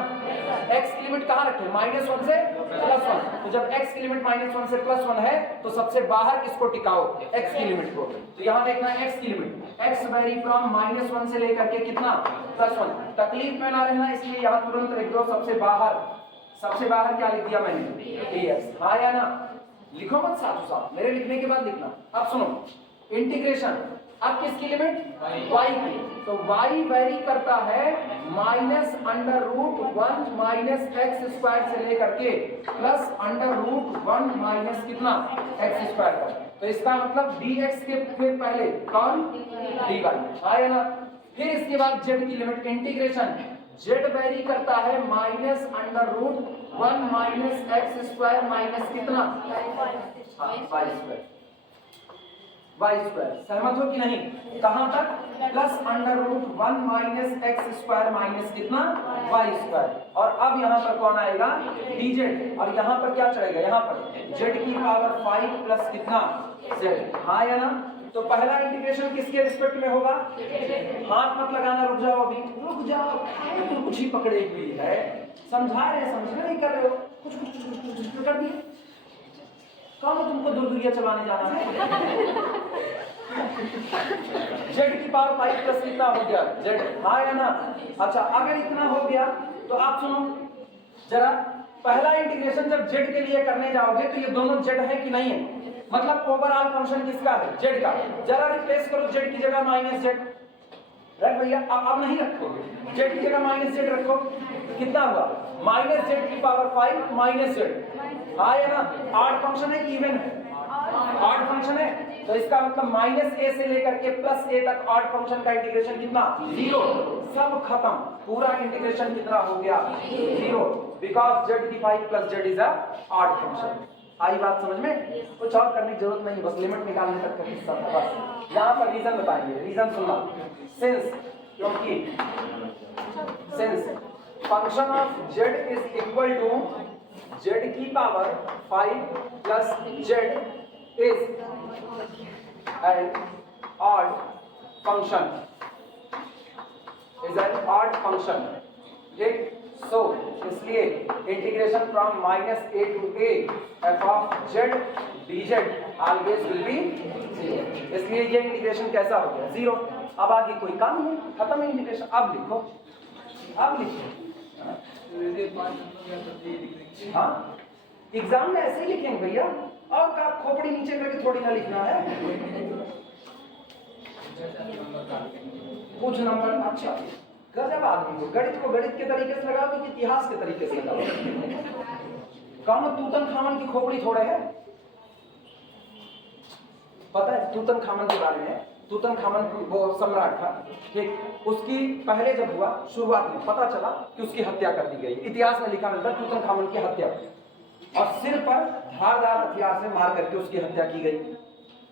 एक्स की लिमिट कहाँ रखें? -1 से +1। तो जब एक्स की लिमिट -1 से +1 है तो सबसे बाहर किसको टिकाओ? एक्स की लिमिट को। तो यहाँ देखना एक्स की लिमिट, एक्स वेरी फ्रॉम -1 से लेकर के कितना? +1। तकलीफ में ना रहना इसलिए यहाँ तुरंत लिख दो सबसे बाहर। सबसे बाहर क्या लिख दिया मैंने? dx, हाँ या ना? लिखो मत साथ साथ, मेरे लिखने के बाद लिखना। अब सुनो इंटीग्रेशन, अब किसकी लिमिट? y की। तो y वेरी करता है -√1 माइनस एक्स स्क्वायर से लेकर के +√1 माइनस कितना? एक्स स्क्वायर का। तो इसका मतलब dx के फिर पहले कौन? dy, आया ना? फिर इसके बाद z की लिमिट इंटीग्रेशन z वेरी करता है -√1 माइनस एक्स स्क्वायर माइनस कितना? y square. सहमत हो कि नहीं? कहां तक? +√1 माइनस एक्स स्क्वायर माइनस कितना? y square. और अब यहां पर कौन आएगा? dz, और यहां पर क्या चलेगा? यहां पर z की पावर 5 प्लस कितना? z, हाँ या ना? तो पहला इंटीग्रेशन किसके रिस्पेक्ट में होगा? हाथ मत लगाना, रुक जाओ, अभी रुक जाओ, तो कुछ ही पकड़े हुई है। समझा रहे, समझना नहीं कर रहे हो, कुछ कर दिए। कौन तुमको दुर्दुरिया चलाने जाना है? जेड की पावर 5 प्लस कितना हो गया जेड, हाँ या ना? अच्छा अगर इतना हो गया तो आप सुनो जरा, पहला इंटीग्रेशन जब जेड के लिए करने जाओगे तो ये दोनों जेड है कि नहीं है, मतलब ओवरऑल फंक्शन किसका है, जेड का। जरा रिप्लेस करो जेड की जगह माइनस जेड, रख भैया अब नहीं रखोगे, जेड की जगह माइनस जेड रखो, कितना हुआ माइनस जेड की पावर 5 माइनस जेड, हाँ या ना? ऑड फंक्शन है कि इवन है? ऑड फंक्शन है, तो इसका मतलब माइनस ए से लेकर के प्लस ए तक ऑड फंक्शन का इंटीग्रेशन कितना, 0, सब खत्म, पूरा इंटीग्रेशन कितना हो गया, 0, बिकॉज जेड की 5 plus Z is a odd function. आई बात समझ में? कुछ और करने की जरूरत नहीं, बस लिमिट निकालने तक का किस्सा था बस। यहाँ पर रीजन बताएंगे, रीजन सुनना, सिंस, क्योंकि since function of Z is equal to Z की power 5 plus Z is an odd function, is an odd function, ठीक? So इसलिए integration from minus A to A F of Z D Z always will be 0, इसलिए ये इंटीग्रेशन कैसा हो गया, 0। अब आगे कोई काम नहीं, खत्म इंटीग्रेशन। अब लिखो, अब लिखो, हाँ एग्जाम में ऐसे ही लिखेंगे भैया, और का खोपड़ी नीचे करके थोड़ी ना लिखना है, कुछ नंबर। अच्छा गजब आदमी को, गणित को गणित के तरीके से लगाओ कि इतिहास के तरीके से लगाओ। कौन तूतनखामन की खोपड़ी थोड़े है, पता है तूतनखामन के बारे में? तूतनखामन वो सम्राट था, ठीक, उसकी पहले जब हुआ शुरुआत में पता चला कि उसकी हत्या कर दी गई, इतिहास में लिखा मिलता है तूतनखामन की हत्या, और सिर पर धारदार हथियार से मार करके उसकी हत्या की गई।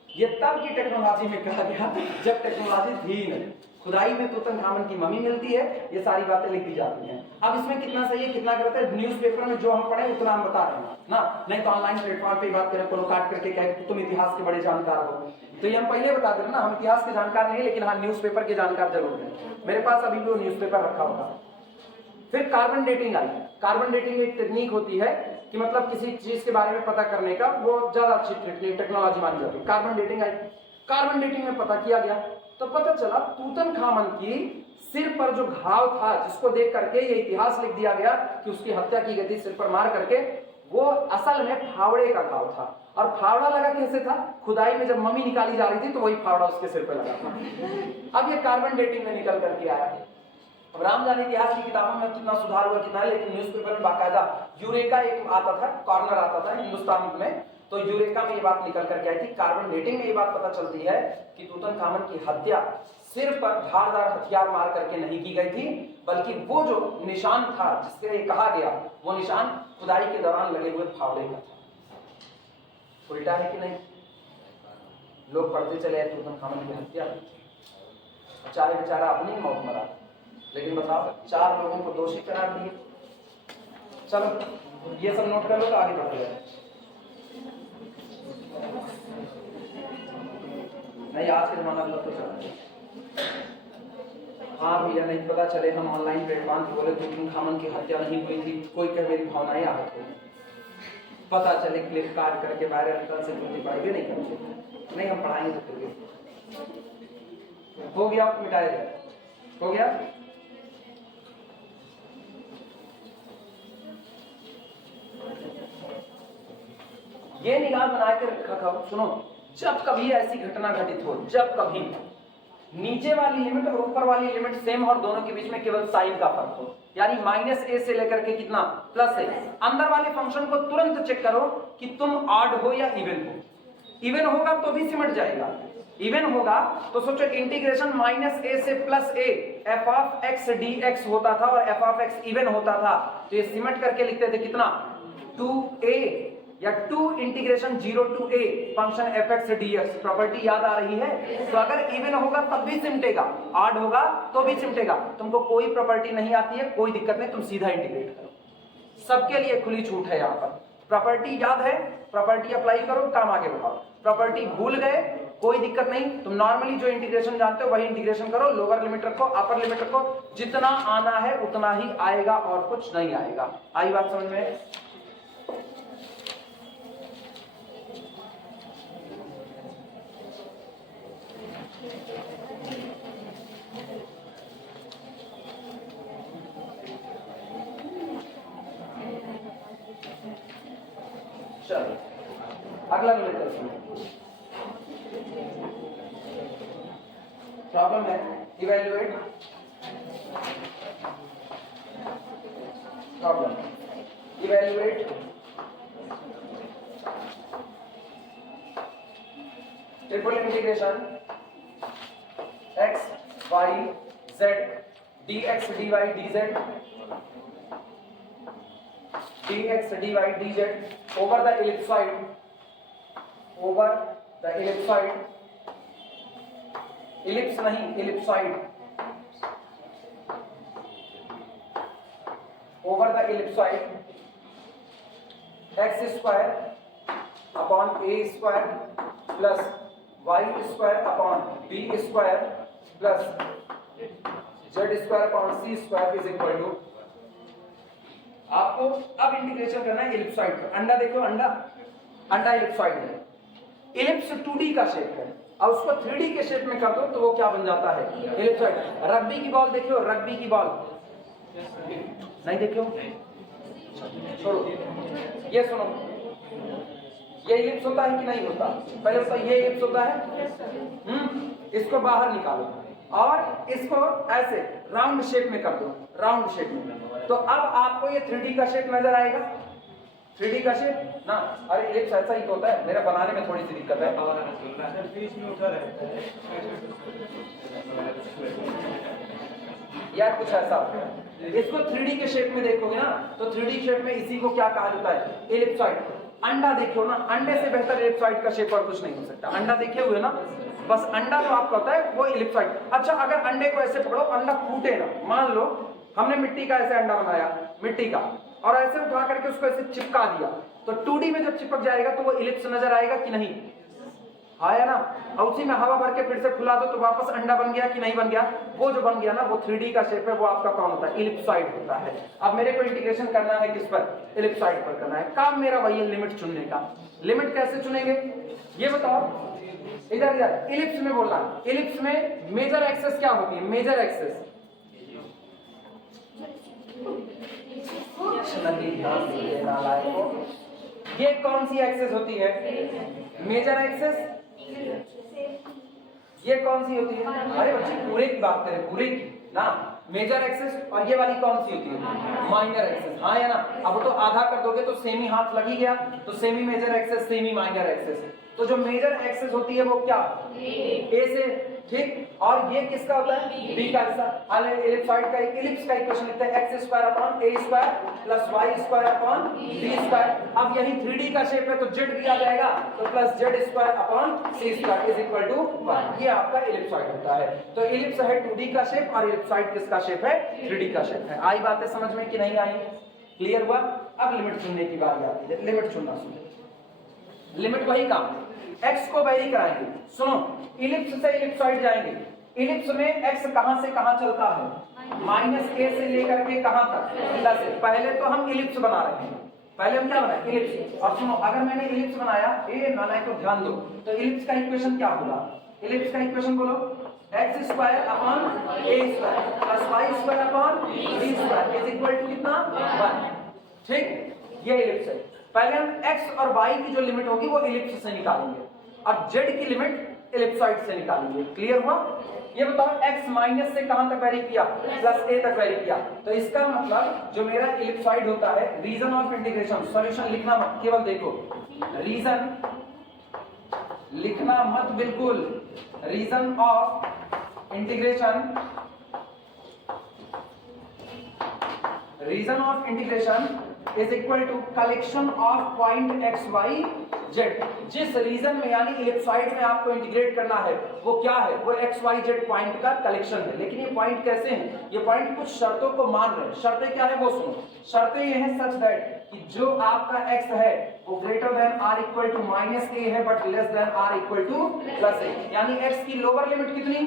ये तब की टेक्नोलॉजी में कहा गया जब टेक्नोलॉजी थी नहीं। खुदाई में तूतनखामन की मम्मी मिलती है, ये सारी बातें लिख दी जाती हैं। अब इसमें कितना सही है कितना गलत है, न्यूज़पेपर में जो हम पढ़े उतना हम बता रहे हैं ना, नहीं तो ऑनलाइन प्लेटफॉर्म पे बात करें, कोनो काट करके कहे तुम इतिहास के बड़े जानकार हो, तो ये हम पहले बता दे रहे ना, हम इतिहास के जानकार नहीं, लेकिन हाँ न्यूज़पेपर के जानकार जरूर है। मेरे पास अभी भी वो न्यूज़पेपर रखा होगा। फिर कार्बन डेटिंग आई। कार्बन डेटिंग एक टेक्निक होती है कि मतलब किसी चीज के बारे में पता करने का, वो ज्यादा अच्छी टेक्नोलॉजी मानी जाती है। कार्बन डेटिंग आई, कार्बन डेटिंग में पता किया गया तो पता चला तूतनखामन की सिर पर जो घाव था, जिसको देख करके ये इतिहास लिख दिया गया कि उसकी हत्या की गई थी सिर पर मार करके, वो असल में फावड़े का घाव था। और फावड़ा लगा कैसे था, खुदाई में जब मम्मी निकाली जा रही थी तो वही फावड़ा उसके सिर पर लगा था। अब ये कार्बन डेटिंग में निकल करके आया। अब राम जाने इतिहास की किताबों में कितना सुधार हुआ कितना है, लेकिन न्यूज़पेपर में बाकायदा यूरेका एक आता था, कॉर्नर आता था हिंदुस्तान में, तो यूरेका में ये बात निकल करके आई थी। कार्बन डेटिंग में ये बात पता चलती है कि तूतनखामन की हत्या सिर पर धारदार हथियार मार करके नहीं की गई थी, बल्कि वो जो निशान था जिससे ये कहा गया, वो निशान खुदाई के दौरान लगे हुए फावड़े का था। उल्टा है कि नहीं? लोग पढ़ते चले तूतनखामन की हत्या, चाहे बेचारा अपनी मौत मरा, लेकिन बताओ 4 लोगों को दोषी करार दिए। चलो ये सब नोट कर लो तो आगे बढ़ते हैं। नहीं आज के जमाना में तो चला, हाँ भैया नहीं पता चले हम ऑनलाइन प्लेटफॉर्म पे बोले तूतनखामन की हत्या नहीं हुई थी, कोई कहे मेरी भावनाएं आहत हो, पता चले क्लिप काट करके वायरल से पूरी पढ़ाई भी नहीं करते, नहीं हम पढ़ाएंगे तो फिर हो गया, मिटाया जाए, हो गया। ये निगाह बना के रखा करो, सुनो, जब कभी ऐसी घटना घटित हो, जब कभी नीचे वाली लिमिट और ऊपर वाली लिमिट सेम और दोनों के बीच में केवल साइन का फर्क हो, यानी माइनस ए से लेकर के कितना प्लस ए, अंदर वाले फंक्शन को तुरंत चेक करो कि तुम ऑड हो या इवन हो। इवन होगा तो भी सिमट जाएगा, इवन होगा तो सोचो इंटीग्रेशन माइनस ए से plus A F of x D x होता था और एफ ऑफ एक्स इवन होता था, तो ये सिमट करके लिखते थे कितना 2a या 2 integration 0 to a function F x D x. Property याद आ रही है? तो अगर इवन होगा तब भी सिमटेगा, ऑड होगा तो भी सिमटेगा। तुमको कोई प्रॉपर्टी नहीं आती है, कोई दिक्कत नहीं, तुम सीधा इंटीग्रेट करो, सबके लिए खुली छूट है यहाँ पर। प्रॉपर्टी याद है, प्रॉपर्टी अप्लाई करो, काम आगे बढ़ाओ। प्रॉपर्टी भूल गए, कोई दिक्कत नहीं, तुम नॉर्मली जो इंटीग्रेशन जानते हो वही इंटीग्रेशन करो, लोअर लिमिट रखो, अपर लिमिट रखो, जितना आना है उतना ही आएगा और कुछ नहीं आएगा। आई बात समझ में? चलो अगला न्यूमेरिकल सुनो। प्रॉब्लम है evaluate problem evaluate triple integration x y z dx dy dz dx dy dz over the ellipsoid ellipse नहीं ellipsoid over the ellipsoid x square upon a square plus y square upon b square plus z square upon c square is equal to। आपको अब इंटीग्रेशन करना है इलिप्सॉइड पर। अंडा देखो, अंडा इलिप्सॉइड है, इलिप्स 2D का शेप है, अब उसको 3D के शेप में कर दो तो वो क्या बन जाता है, इलिप्सॉइड। रग्बी की बॉल देखियो, रग्बी की बॉल नहीं देखियो, छोड़ो। ये सुनो, ये इलिप्स होता है कि नहीं होता, पहले बताओ ये इलिप्स होता है। इसको बाहर निकालो और इसको ऐसे राउंड शेप में कर दो, राउंड शेप में, तो अब आपको ये 3D का शेप नजर आएगा। 3D का शेप ना, अरे इलिप्स ऐसा ही तो होता है, मेरा बनाने में थोड़ी सी दिक्कत है। यार कुछ ऐसा होता है, इसको 3D के शेप में देखोगे ना तो 3D शेप में इसी को क्या कहा जाता है, इलिप्सॉइड। अंडा देखो ना, अंडे से बेहतर इलिप्सॉइड का शेप और कुछ नहीं हो सकता। अंडा देखे हुए ना, बस अंडा जो आपका होता है वो इलिप्सॉइड। अच्छा अगर अंडे को ऐसे पकड़ो, अंडा फूटे ना, मान लो हमने मिट्टी का ऐसे अंडा बनाया, मिट्टी का, और ऐसे उठा करके उसको ऐसे चिपका दिया, तो 2D में जब चिपक जाएगा तो वो इलिप्स नजर आएगा कि नहीं, आया ना। और उसी में हवा भर के फिर से फुला दो तो वापस अंडा बन गया कि नहीं बन गया। वो जो बन गया ना वो 3D का शेप है, वो आपका कौन होता है, इलिप्सॉइड होता है। अब मेरे को इंटीग्रेशन करना है किस पर, इलिप्सॉइड पर करना है। काम मेरा वही है, लिमिट चुनने का। लिमिट कैसे चुनेंगे ये बताओ, इधर इधर इलिप्स में बोलना। इलिप्स में मेजर एक्सेस क्या होती है, मेजर एक्सेस ये कौन सी एक्सेस होती है, मेजर एक्सेस। ये कौन सी होती है, अरे बच्चे पूरे की बात करें, पूरे की ना, मेजर एक्सेस। और ये वाली कौन सी होती है, माइनर एक्सेस। हाँ या ना, अब तो आधा कर दोगे तो सेमी हाथ लग ही गया, तो semi major axes, semi minor axes. तो जो मेजर एक्सेस होती है वो क्या, ए से, ठीक। और ये किसका होता है, बी का हिस्सा। इलिप्सॉइड का इलिप्स का इक्वेशन लिखते हैं x square upon a square plus y square upon b square. अब यही 3D का शेप है तो z भी आ जाएगा, तो plus z square upon c square is equal to 1। ये आपका इलिप्सॉइड होता है। तो इलिप्स है 2D का शेप और इलिप्सॉइड किसका शेप है, 3D का शेप है। आई बातें समझ में कि नहीं आई, क्लियर हुआ। अब लिमिट चुनने की बारी आती है, लिमिट चुनना। सुनो, लिमिट वही काम, x को वैरी कराएंगे। सुनो, इलिप्स से इलिप्सॉइड जाएंगे, इलिप्स में x कहां से कहां चलता है, -a से लेकर के कहां तक, प्लस a। पहले तो हम इलिप्स बना रहे हैं, पहले हम क्या बनाए, इलिप्स। और सुनो, अगर मैंने इलिप्स बनाया, ए बनाए तो ध्यान दो, तो इलिप्स का इक्वेशन क्या होगा, इलिप्स का इक्वेशन बोलो, x square upon a square plus y square upon b square is equal to कितना, 1। ठीक, ये इलिप्स है। पहले हम x और y की जो लिमिट होगी वो इलिप्स से निकालेंगे और z की लिमिट इलिप्सॉइड से निकालेंगे। क्लियर हुआ। ये बताओ x माइनस से कहां तक वैरी किया, प्लस a तक वैरी किया, तो इसका मतलब जो मेरा इलिप्सॉइड होता है, रीजन ऑफ इंटीग्रेशन, सॉल्यूशन लिखना मत, केवल देखो, रीजन लिखना मत बिल्कुल, region of integration, region of integration is equal to collection of point x y z. जिस रीजन में यानी इलिप्सॉइड में आपको इंटीग्रेट करना है वो क्या है, वो एक्स वाई जेड पॉइंट का कलेक्शन है। लेकिन ये पॉइंट कैसे हैं, ये पॉइंट कुछ शर्तों को मान रहे हैं। शर्तें क्या है वो सुनो, शर्तें ये हैं सच दैट कि जो आपका x है वो greater than or equal to minus A है but less than or equal to plus A. यानी x की लोअर लिमिट कितनी,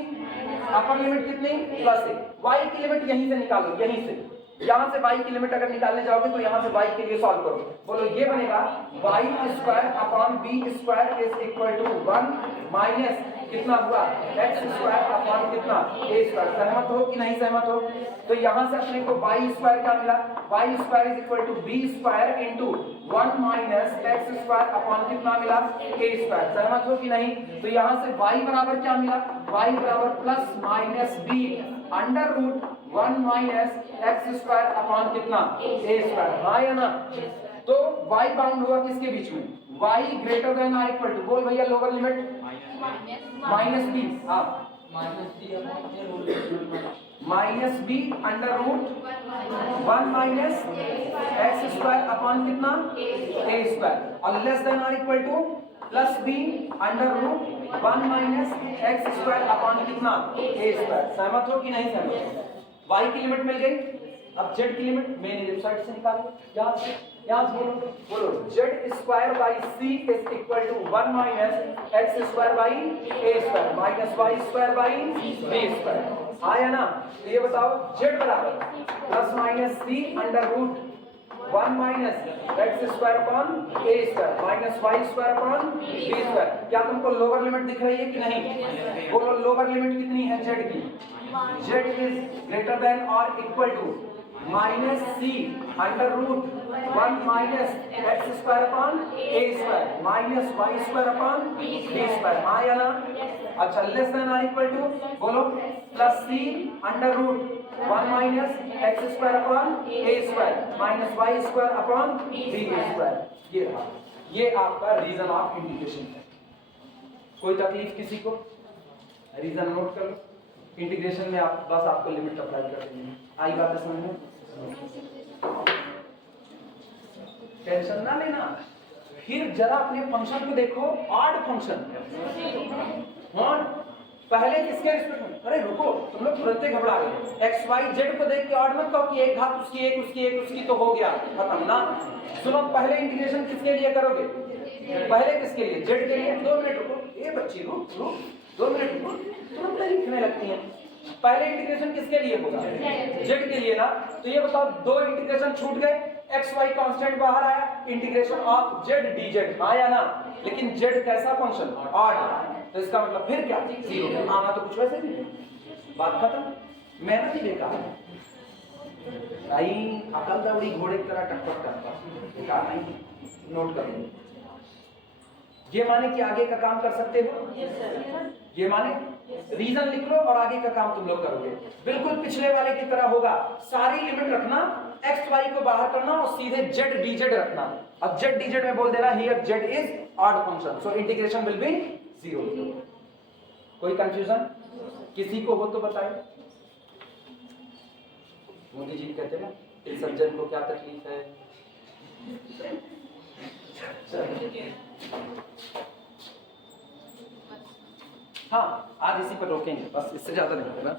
अपर लिमिट कितनी, प्लस ए। y की लिमिट यहीं से निकालो, यहीं से, यहां से y की लिमिट अगर निकालने जाओगे तो यहां से y के लिए सॉल्व करो, बोलो ये बनेगा y square upon b square is equal to 1 minus कितना हुआ एक्स स्क्वायर अपॉन कितना ए स्क्वायर। सहमत हो कि नहीं सहमत हो? तो यहाँ से अपने को वाई स्क्वायर क्या मिला, y square is equal to b square into 1 minus x square upon कितना मिला ए स्क्वायर। सहमत हो कि नहीं? तो यहाँ से y बराबर क्या मिला, y बराबर plus minus b under root 1 minus x square upon कितना ए स्क्वायर। हाँ या ना? तो y बाउंड हुआ किसके बीच में, y greater than or equal to, बोल भैया लोअर लिमिट माइनस बी, हाँ minus b under root 1 minus x square upon कितना ए स्क्वायर और less than or equal to plus b under root 1 minus x square upon कितना ए स्क्वायर। सहमत हो कि नहीं सहमत? y की लिमिट मिल गई, अब z की लिमिट मेन साइड से निकालो, यहाँ से बोलो z square by c is equal to 1 minus x square by A square minus Y square by B square. आया ना? तो ये बताओ z बराबर plus minus c under root 1 minus x square upon A square minus Y square upon B square. क्या तुमको लोअर लिमिट दिख रही है कि नहीं? बोलो लोअर लिमिट कितनी है z की, z इज ग्रेटर देन और equal to minus C under root 1 minus x square upon A square minus Y square upon B square. हाँ या ना? अच्छा लेस देन और इक्वल टू बोलो plus C under root 1 minus x square upon A square minus Y square upon B square. ये रहा, ये आपका रीजन ऑफ इंटीग्रेशन है। कोई तकलीफ किसी को? रीजन नोट कर लो। इंटीग्रेशन में आप बस आपको लिमिट अप्लाई कर देंगे। आई बात समझ में? टेंशन ना लेना। फिर जरा अपने फंक्शन को देखो, ऑड फंक्शन। हाँ पहले किसके रिस्पेक्ट में? अरे रुको, तुम लोग तुरंत घबरा गए। एक्स वाई जेड को देख के ऑड मत कहो कि एक घात उसकी एक उसकी एक उसकी तो हो गया खत्म ना। सुनो पहले इंटीग्रेशन किसके लिए करोगे? पहले किसके लिए? जेड के लिए। 2 मिनट रुको, ये बच्ची रुक 2 मिनट रुको, तुरंत लिखने लगती हैं। पहले इंटीग्रेशन किसके लिए होगा? जेड के लिए ना। तो ये बताओ 2 इंटीग्रेशन छूट गए, एक्स वाई कांस्टेंट बाहर आया, इंटीग्रेशन ऑफ जेड डीजेड आया ना। लेकिन जेड कैसा फंक्शन? ऑड। तो इसका मतलब फिर क्या? 0। आना तो कुछ वैसे भी नहीं, बात खत्म। मेहनत ही बेकार है भाई, अकल दौड़ी घोड़े की तरह टकटक करता बेकार नहीं। नोट कर लो, ये माने कि आगे का काम कर सकते हो, ये माने रीजन लिख लो और आगे का काम तुम लोग करोगे। बिल्कुल पिछले वाले की तरह होगा, सारी लिमिट रखना, एक्स वाई को बाहर करना और सीधे जेड डीजेड रखना। अब जेड डीजेड में बोल देना here Z is odd function, so integration will be 0। कोई कंफ्यूजन किसी को हो तो बताएं। मोदी जी कहते हैं ना, इस सज्जन को क्या तकलीफ है। हाँ आज इसी पर रोकेंगे बस, इससे ज्यादा नहीं होगा।